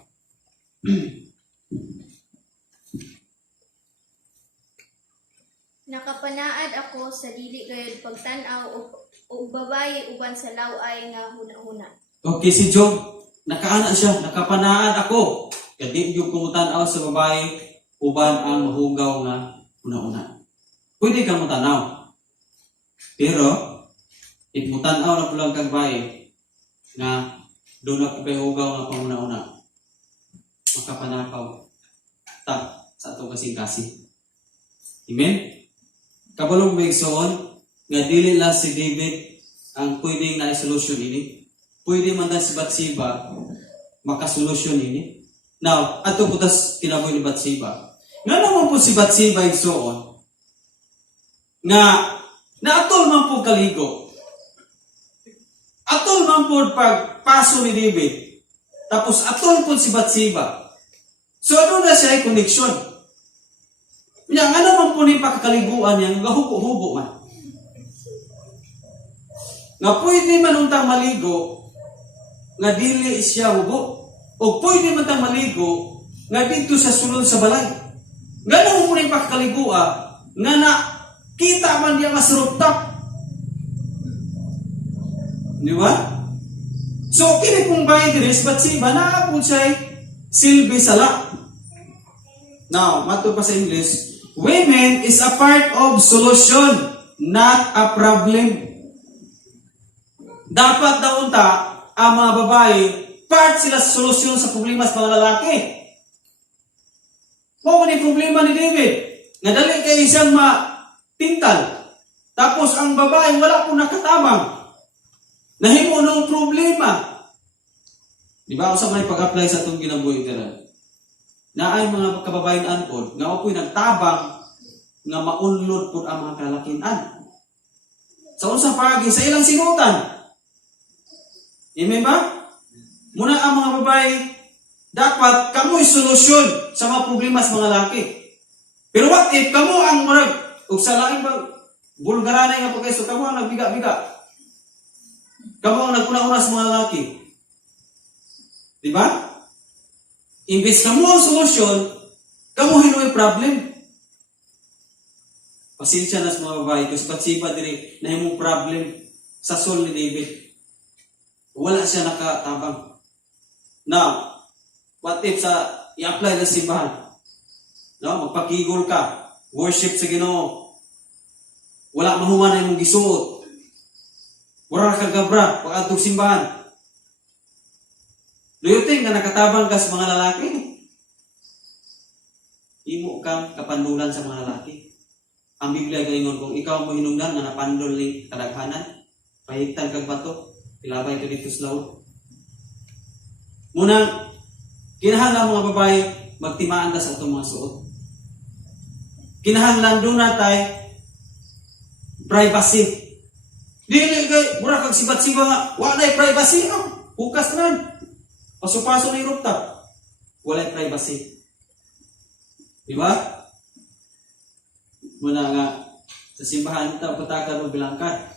Nakapanaad ako sa dili gayud pagtan-aw og babayi uban sa laway nga huna-huna. Okay, si Job, nakaana siya, nakapanaad ako. Kadi yung kumutan-aw sa babae, uban ang mahugaw nga una-una. Pwede kang mutanaw. Pero, Itmutanaw na pulang kag bae nga doon na po kayo hugaw nga panguna-una. Makapanakaw. Ta sa atong kasing-kasing. Amen? Kabalong may igsoon nga dili lang si David ang pwedeng na solusyon ini. Pwede man si Bathsheba makasolusyon ini. Now, ato putas kinabuhi ni Bathsheba. Nga naman po si Bathsheba igsoon nga naatol man po kaligo. Atol man po pagpaso ni David. Tapos atol po si Bathsheba. So ano na siya ay connection. Nga ano man po ni pagkaliguan niya, nga hubo-hubo man. Nga pwede man untang maligo, nga dili siya hubo. O pwede man tang maligo, nga dito sa sulod sa balay. Nga ano po ni pagkaliguan, nga na kita man diya nga sa rooftop. Di ba? So, kini pong bahay diris, Bathsheba, naapod siya silbi sala. Now, mato pa sa English, women is a part of solution, not a problem. Dapat daw unta, ang mga babae, part sila sa solusyon sa problema sa mga lalaki. Kung ano yung problema ni David, nga dali kayo siyang matingkal. Tapos ang babae, wala po nakatabang. Nahimo ng problema. Di ba? Sa may pag-apply sa itong ginabuhi ka na ay mga kababayan anpod, nga ako'y nagtabang nga maunlod po ang mga kalakinan. Sa unsang pagi, sa ilang sinutan. Amen ba? Muna ang mga babae, dapat kamo'y solusyon sa mga problema sa mga laki. Pero what if kamo ang marag, o sa laing ba, bulgaranay nga pagkaiso, kamo ang nagbiga-biga. Kamo ang nagpuna-una sa mga laki. Di ba? Imbes kamo ang solusyon, kamo hinuwi problem. Pasensya na sa mga babae, kasi Bathsheba din na himong problem sa soul ni David. Wala siya nakatabang. Now, what if sa i-apply na simbahan? No, magpakigol ka, worship sa Ginoo. Wala mahuman na imong gisuot. Wala ka gabra pag atong simbahan. Do you think na nakatabang ka sa mga lalaki? Imo kang kapandulan sa mga lalaki. Ang Biblia gayon kung ikaw mo hinungdan na napandol ni kadaghanan, pahigtan kag bato, ilabay ka dito sa laod. Muna, kinahanglan mga babae, magtimaan ka sa itong mga suot. Kinahanglan doon natay privacy. Dili kay mura kag sibat-siba nga, wa na privacy no. Bukas na. Paso-paso na yung rooftop. Wala privacy. Di ba? Muna nga, sa simbahan ito, patakan o bilangkan.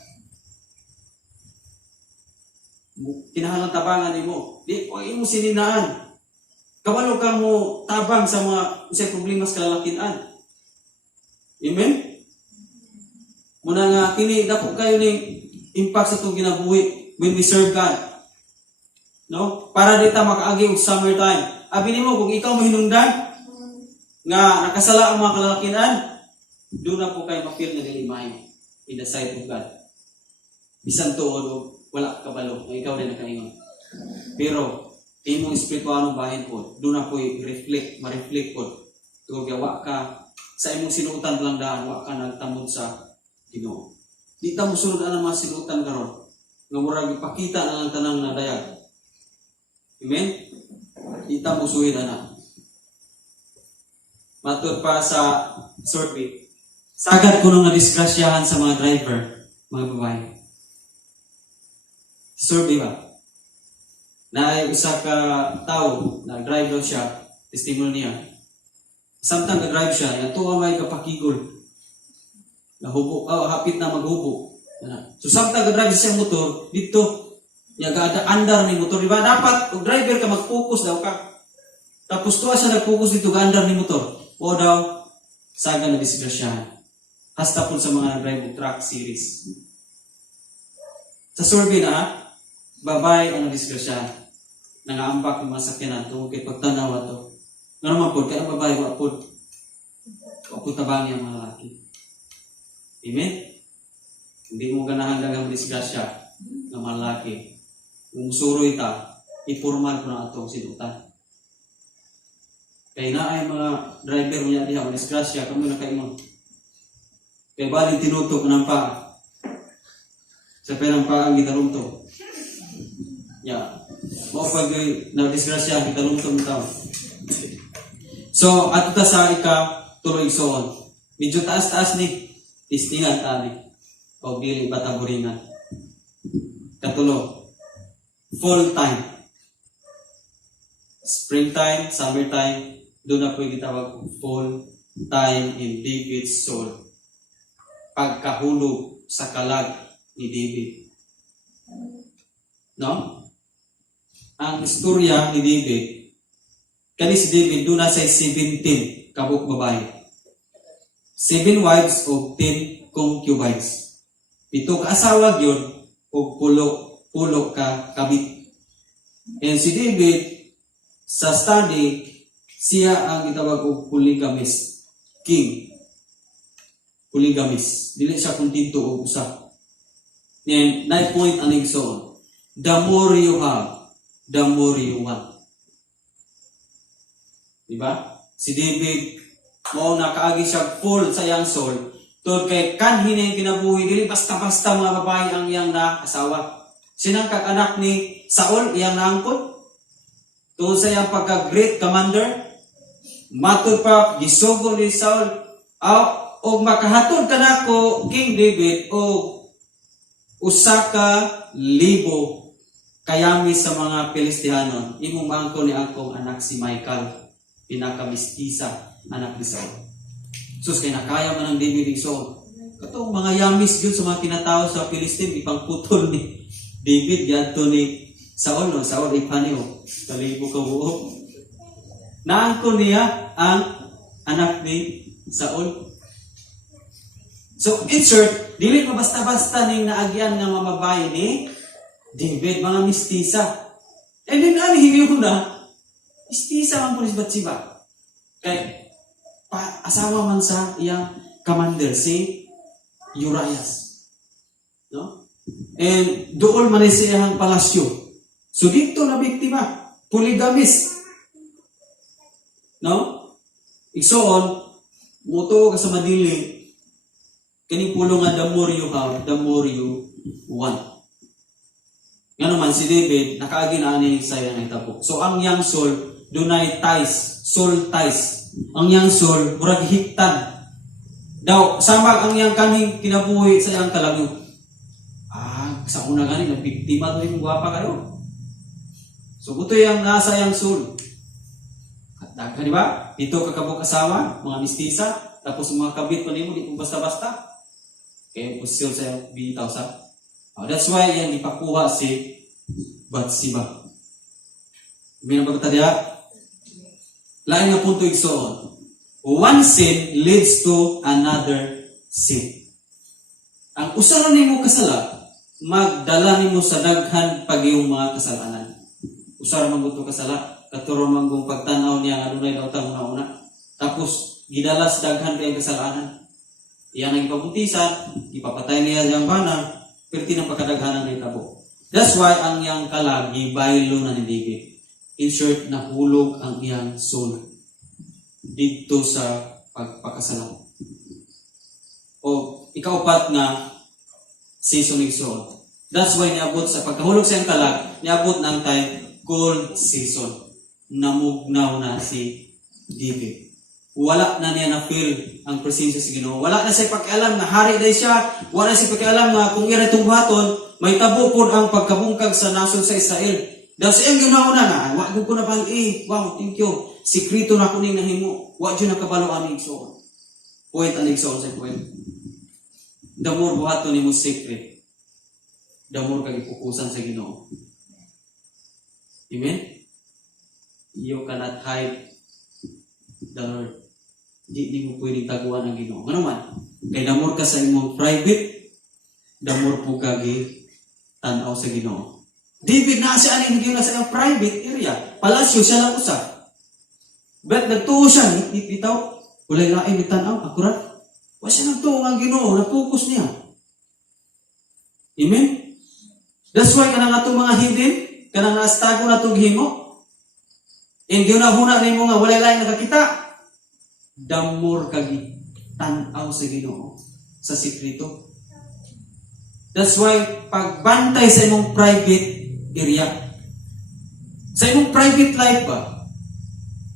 Kinahanglan tabangan mo. Di, o mo sininaan. Kabalo ka mo tabang sa mga usay problema sa kalalakian. Amen? Muna nga, kini, dapat kayo ni impact sa itong ginabuhi when we serve God. No? Para dito makaagi og summertime. Abi nimo kung ikaw mahinungdan nga nakasala ang mga kalalakian, doon na po kayo ma-feel na galimay in the sight of God. Bisan tuod o wala kabalo, nga ikaw na nakaingon. Pero imong espiritualong bahin po, doon na po ma-reflect po. Kung gawa ka sa imong sinutan lang daan, wa ka nagtamod sa Ginoo. Di ta mo sunod ang mga sinutan karon. Nga murag ipakita na lang tanang nadayag. Amen? Kita mo suhin na. Matod pa sa survey. Sagad ko nung nadisgrasyahan sa mga driver, mga babae. Survey ba? Na ay isa ka tao, nag-drive daw siya, testimony niya. Samtang nag-drive siya, yung tuwa may kapakigol. Nahubo, hapit na maghubo. So samtang nag-drive siya motor, dito, andar ni motor, di ba? Dapat, kung driver ka, mag-focus daw ka. Tapos tuwa siya nag-focus dito, andar ni motor. O daw, saga na disgrasyahan. Hasta po sa mga nag-drive truck series. Sa survey na, babae ang disgrasyahan. Nangaambak yung mga sakyanan. Tungkol kay pagtanaw ito. Nga naman po, kaya babae, wapod tabang yung mga laki. Amen? Hindi mo ganahan dagang disgrasya ng malaki. Kung suroy ta, ipurman ko na atong sinutan. Kaya na ay mga driver mo niya diha, disgrasya, kami na kayo. Kaya balik tinutok ng paa. Sa perang paa ang gitarunto. Yeah. Mo pag na-disgrasya, gitarunto ng tao. So, ato ta sa tuloy igsoon. Medyo taas-taas ni tistingan tani. O dili bataburingan. Katulo. Full time. Springtime, summertime, doon na po gitawag full time in David's soul. Pagkahulog sa kalag ni David. No? Ang istorya ni David, kani si David doon na sa 17 kabuk babae. 7 wives o 10 concubines. 7 kaasawa yun o pulo ka kabit. And si David, sa study, siya ang itawag o polygamist. King. Polygamist. Dili siya kuntinto o usa. And that point ang igsoon. The more you have, the more you want. Diba? Si David, mo nakaagi siya full sa iyang soul. Tod kay kanhin yung kinabuhi, dili basta-basta mga babae ang iyang naasawa. Sinang kag-anak ni Saul, iyang naangkot. Tungkol sa iyang pagka-great commander, matod pa, gisugo ni Saul, o makahatod ka na ko, King David, o usaka libo kayami sa mga Pilistihanon, imong angko ni akong anak si Michael, pinakamistisa anak ni Saul. Sus, kay nakaya man ang David ni Saul. Katong mga yamis yun sa mga kinatao sa Pilistin, ipangputol ni David, yadto ni Saul, no? Saul ipanyo, kalibo ka buo. Naangko niya ang anak ni Saul. So, insert, dili mo basta-basta ning naagyan ng mga babae ni David, mga mistisa. And then, hingi ko na, mistisa ang pulis Batsiba. Kay, asawa man sa iyang commander, si Urias. No? And doon man sa iyang palasyo. So, dito na biktima, polygamist. No? Igsoon, muto ka sa madili, kaning pulong nga, the more you have, the more you want. Nga naman, si David, nakaagi na ani sa iyang itabo. So, ang young soul, dunay ties, soul ties. Ang young soul, murag hiktan. Daw, samag ang yang kaning kinabuhi sa iyang kalagyo. Sa una gani, nabiktima to yung gwapa kayo. So, ito yung nasa iyang soul. At di ba? Ito kakabok asawa, mga mistisa, tapos mga kabit pa nimo, di mo basta-basta. Kaya pusil sa iyang bitaw sa. That's why yan ipakuha si Batsiba. May nabagta diya? Lain nga punto igsoon. One sin leads to another sin. Ang usaran nimo kasala, magdala nimo sa daghan pagiyong mga kasalanan. Usaran man gusto kasala, katuron man kung pagtanaw niya nga adunay daw ta una-una. Tapos gidala sa daghan kay kasalanan. Iyang nagpabutisan, ipapatay niya ang bana, pero tinapakadaghanan na itabo. That's why ang iyang kalagi baylo na ni David. In short, nahulog ang iyang soul dito sa pagpakasalan. O ikaupat na season ng soul. That's why niabot sa pagkahulog sa iyang kalag, niabot ng time cold season. Namugnaw na si David. Wala na niya na-feel ang presensya sa Ginoo. Wala na siya pakialam na hari day siya. Wala na siya pakialam na kung ira itong buhaton, may tabo po ang pagkabungkag sa nasod sa Israel. Dahil sa iyang ginawa na, wag ko na pang, wow, thank you. Sikrito na kuning nahimo. Wag yun nakabalo ang igsoon. Point ang igsoon sa point. The more buhaton ni mo secret, the more kang ipukusan sa Ginoo. Amen? You cannot hide the Lord. Di mo pwedeng taguan ang Ginoo. Ano man? Kay damor ka sa imong private, damor po kagi tanaw sa Ginoo. David na siya aning naging sa iyang private area. Palasyo siya lang usa. But nagtuo siya, bitaw, walay lain ni tanaw, akurat. Wa siya nagtuo ang Ginoo, na-focus niya. Amen? That's why kanang atong mga hidden, kanang naastago na itong himo, and ginahuna rin mo nga walay lain nakakita, damor kagi tanaw sa Ginoo sa sikreto. That's why pagbantay sa imong private area, sa imong private life ba,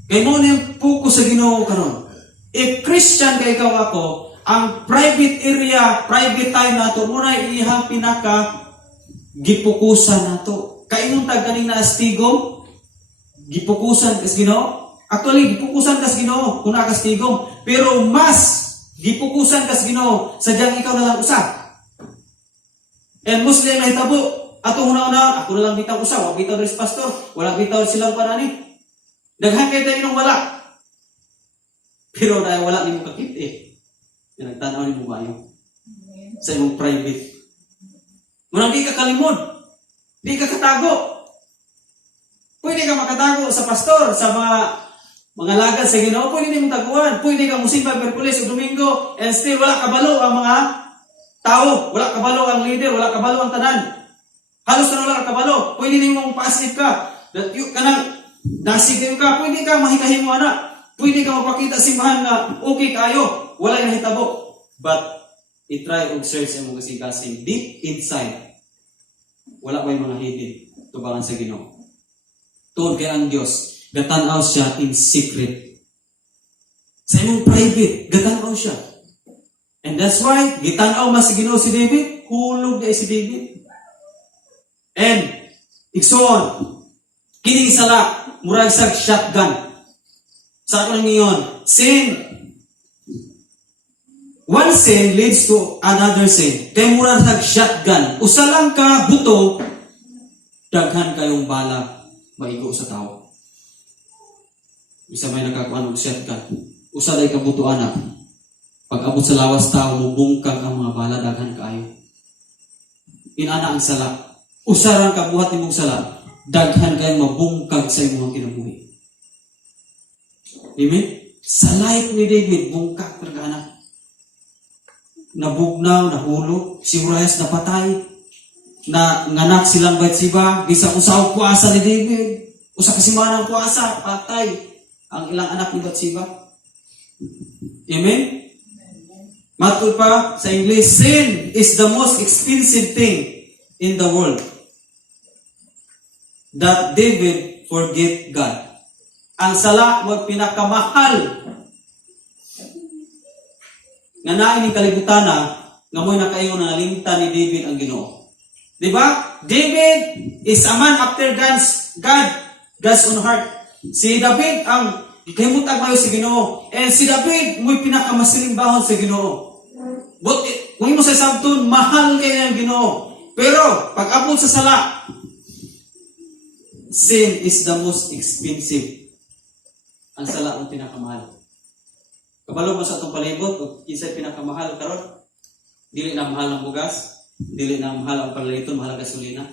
kay mo na yung focus sa Ginoo karon. If Christian kay ikaw ako, ang private area, private time nato muna ihang pinaka gipukusan nato. Kaingon tag kaning naastigom, gipukusan kas Ginoo. Actually gipukusan kas Ginoo kung nakastigom, pero mas gipukusan kas Ginoo sadyang ikaw na lang usa. And Muslim na hitabo, ato una-una, ako na lang bitaw usa, wag bitaw res pastor, wala bitaw silang parani. Daghan kay tayo nung wala. Pero dahil wala ni mo kakit nagtanaw ni mo bayo sa imong private. Munang di ka kalimod, di ka katago. Pwede ka makatago sa pastor, sa mga lagad sa Ginoo, pwede ni mo taguan, pwede ka musimba Miyerkules o Domingo, and still wala kabalo ang mga tao, wala kabalo ang leader, wala kabalo ang tanan. Halos na wala kabalo, pwede ni mong passive ka, kanang nasigim ka, pwede ka mahikahimo ana. Pwede ka mapakita simbahan nga okay kayo, wala na hitabo. But, i-try og search ang mga kasing deep inside. Wala pa yung mga hidden tubangan sa Ginoo. Tuod kay ang Dios, gatanaw siya in secret. Sa imong private, gatanaw siya. And that's why, gitanaw mas si Ginoo si David, hulog na si David. And, igsoon, kining sala, murag sag shotgun. Sa ako ngayon, sin. One sin leads to another sin. Kaya mura sa shotgun. Usa lang ka buto, daghan kayong bala maigo sa tao. Isa may nakakuan og shotgun. Usa day ka buto anak. Pag abot sa lawas tao, mubungkag ang mga bala, daghan kaayo. Inana ang sala. Usa lang ka buhat nimong sala, daghan kayong mabungkag sa imong kinabuhi. Amen? Sa life ni David, bungkak talaga anak. Nabugnaw, nahulog, si Urias napatay, na nganak silang Bathsheba, bisang usa kuasa ni David, usa kasimanang kuasa, patay ang ilang anak ni Bathsheba. Amen? Matud pa sa English, sin is the most expensive thing in the world. That David forget God. Ang sala mo pinakamahal nga nain ni kalibutan nga mo'y nakaingon na nalimtan ni David ang Ginoo. Di ba? David is a man after God's own heart. Si David ang ikahimutag mayo si Ginoo. And si David mo'y pinakamasiling bahon sa Ginoo. But kung imo sa sabton, mahal kay ang Ginoo. Pero pag abot sa sala, sin is the most expensive. Ang sala ang pinakamahal. Kabalo mo sa itong palibot, kung isa'y pinakamahal karon, dili na mahal ang bugas, dili na mahal ang palaliton, mahal ang gasolina.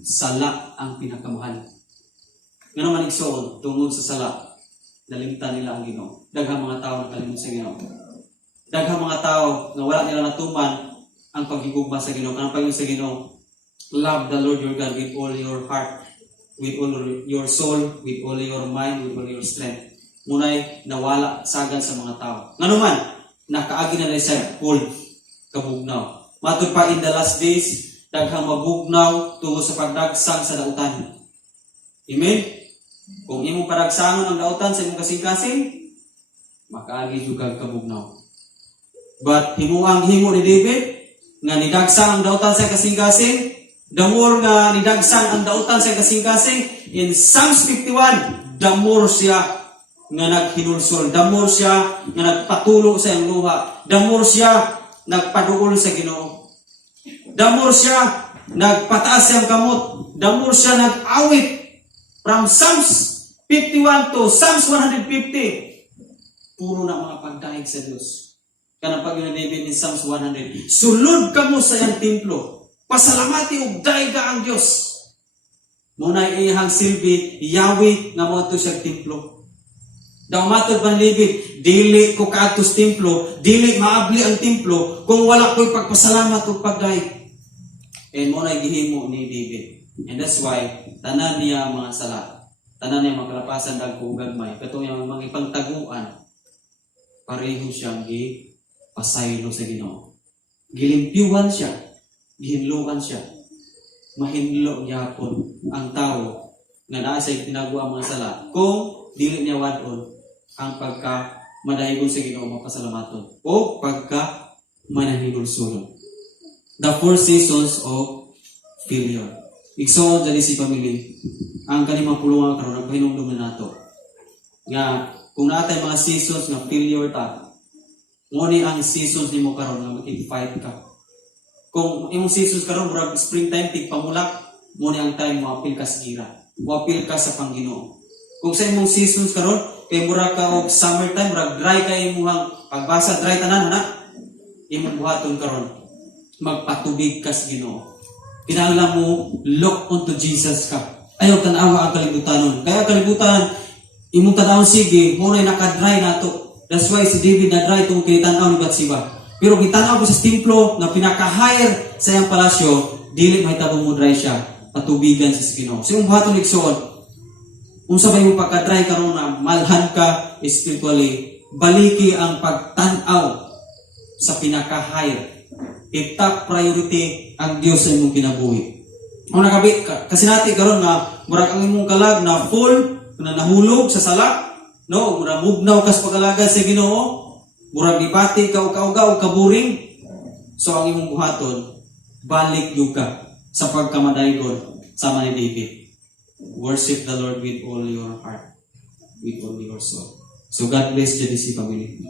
Sala ang pinakamahal. Nga naman igsoon, tungod sa sala, nalimtan nila ang Ginoo. Daghang mga tao nakalimot sa Ginoo. Daghang mga tao na wala nila natuman ang paghigugma sa Ginoo. Kanang pagiging sa Ginoo, love the Lord your God with all your heart, with all your soul, with all your mind, with all your strength. Muna'y nawala sagad sa mga tao. Nga naman, nakaagi na rin sa cold, kabugnaw. Matod pa in the last days, daghang mabugnaw tungkol sa pagdagsang sa dautan. Amen? Kung imong padagsangon ang dautan sa imong kasing-kasing, makaagi juga kabugnaw. But himuang himo ni David, nga nidagsang ang dautan sa kasing-kasing, the more nga nidagsang ang dautan sa kasing-kasing, in Psalms 51, the more siya nga naghinulsol, the more siya nga nagpatulo sa iyang luha, the more siya nagpaduol sa Ginoo, the more siya nagpataas sa iyang kamot, the more siya nag-awit from Psalms 51 to Psalms 150, puro na mga pagdaig sa Diyos. Kanang pag na David in Psalms 100, sulod ka mo sa iyang templo, pasalamati ug daiga ang Diyos. Muna iyang silbi, Yahweh nga mo ito siya templo. Daw matod ban David, dili ko kaadtos templo, dili maabli ang templo kung wala ko'y pagpasalamat ug pagdaig. And mo na gihimo ni David. And that's why tanan niya mga sala, tanan niya makalapasan dagko ug gagmay, katong yang mga ipangtaguan pareho siyang pasaylo sa Ginoo. Gilimpyuhan siya, gihinluan siya. Mahinlo gyapon ang tao nga naa sa tinago ang mga sala kung dili niya wadon ang pagka madayon sa Ginoo mapasalamaton o pagka manahigulsulon. The 4 seasons of failure. Igsoon dali si pamilya ang kanimang pulungan karon ang pahinumdum na nato. Nga kung natay mga seasons nga failure ta, ngoni ang seasons nimo karon nga makig-fight ka. Kung imong seasons karon murag springtime tig pamulak, ngoni ang time mo apil ka sa gira. Mo apil ka sa Panginoon. Kung sa imong seasons karon kay murag ka og summertime, murag dry kay imong pagbasa dry tanan na. Imong buhaton karon magpatubig ka sa Ginoo. Kinahanglan mo look unto Jesus ka. Ayaw tanawa ang kalibutanon. Kaya kalibutan imong tanawon sige, mo na naka-dry nato. That's why si David na dry tong kinitanaw ni Bathsheba. Pero gitanaw ko sa templo na pinaka-higher sa iyang palasyo, dili mahitabo mo dry siya, patubigan sa Ginoo. So yung buhaton igsoon, unsa ba imong pagka-dry karon na malhan ka spiritually, baliki ang pagtanaw sa pinaka-higher. I-top priority ang Dios sa imong kinabuhi. Kung nakabit ka, kasi natin karon nga murag ang imong kalag na full, na nahulog sa sala, no, murag mugnaw kas pagalagad sa Ginoo, murag dipati ka o kaugaw kaburing. So ang imong buhaton, balik gyud ka sa pagkamadaygon sama ni David. Worship the Lord with all your heart, with all your soul. So God bless JDC family.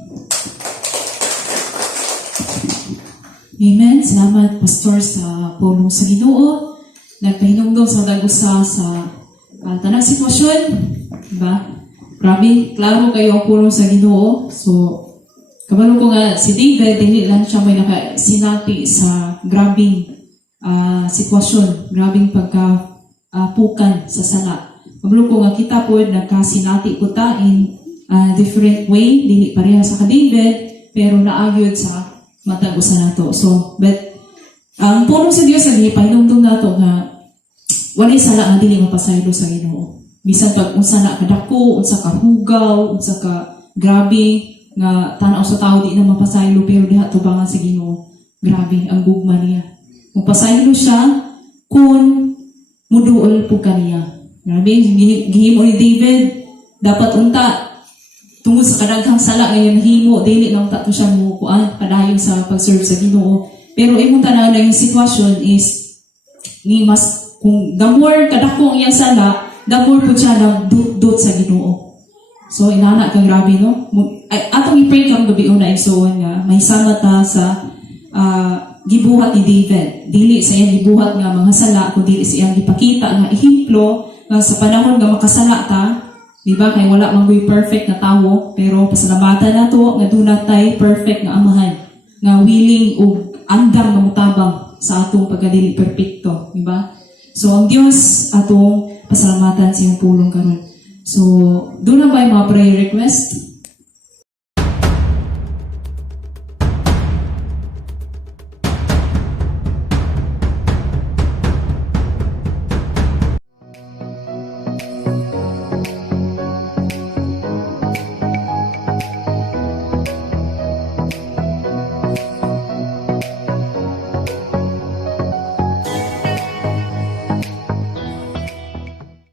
Amen. Salamat, Pastor, sa pulong sa Ginoo. Nagpahinungdong sa dagusa sa tanang sitwasyon. Diba? Grabe, klaro kayo ang pulong sa Ginoo. So, kabalo ko nga, si David, dili lang siya may nakasinati sa grabing sitwasyon, grabing pagkapukan sa sala. Kabalo ko nga, kita po, nagkasinati ko ta in different way, dili pareha sa ka-David, pero naagyon sa matag-usa nato. So, but ang pulong sa Dios ang ipahinumdum nato nga walay sala nga dili mapasaylo sa Ginoo. Bisan pag unsa na kadako, unsa ka hugaw, unsa ka grabe nga tanaw sa tao di na mapasaylo pero diha tubangan sa Ginoo. Grabe ang gugma niya. Mapasaylo siya kun muduol pug kaniya. Grabe gihimo ni David dapat unta tungod sa kadaghang sala ngayon himo dili lang ta to siya mo kuan padayon sa pag-serve sa Ginoo. Pero imong tanaw na yung sitwasyon is ni mas kung the more kadako ang iyang sala, the more pud siya nagdut sa Ginoo. So inana ka grabe no. Atong i-pray kang gabi una igsoon nga may sama ta sa gibuhat ni David. Dili sa iyang gibuhat nga mga sala kundi sa iyang gipakita nga ehemplo nga sa panahon nga makasala ta. Diba? Kaya wala mang perfect na tao, pero pasalamatan na to, nga doon tay perfect na amahan, nga willing o andam na mutabang sa atong pagkadili perfecto. Diba? So, ang Diyos atong pasalamatan sa iyong pulong karon. So, doon na ba yung mga prayer request?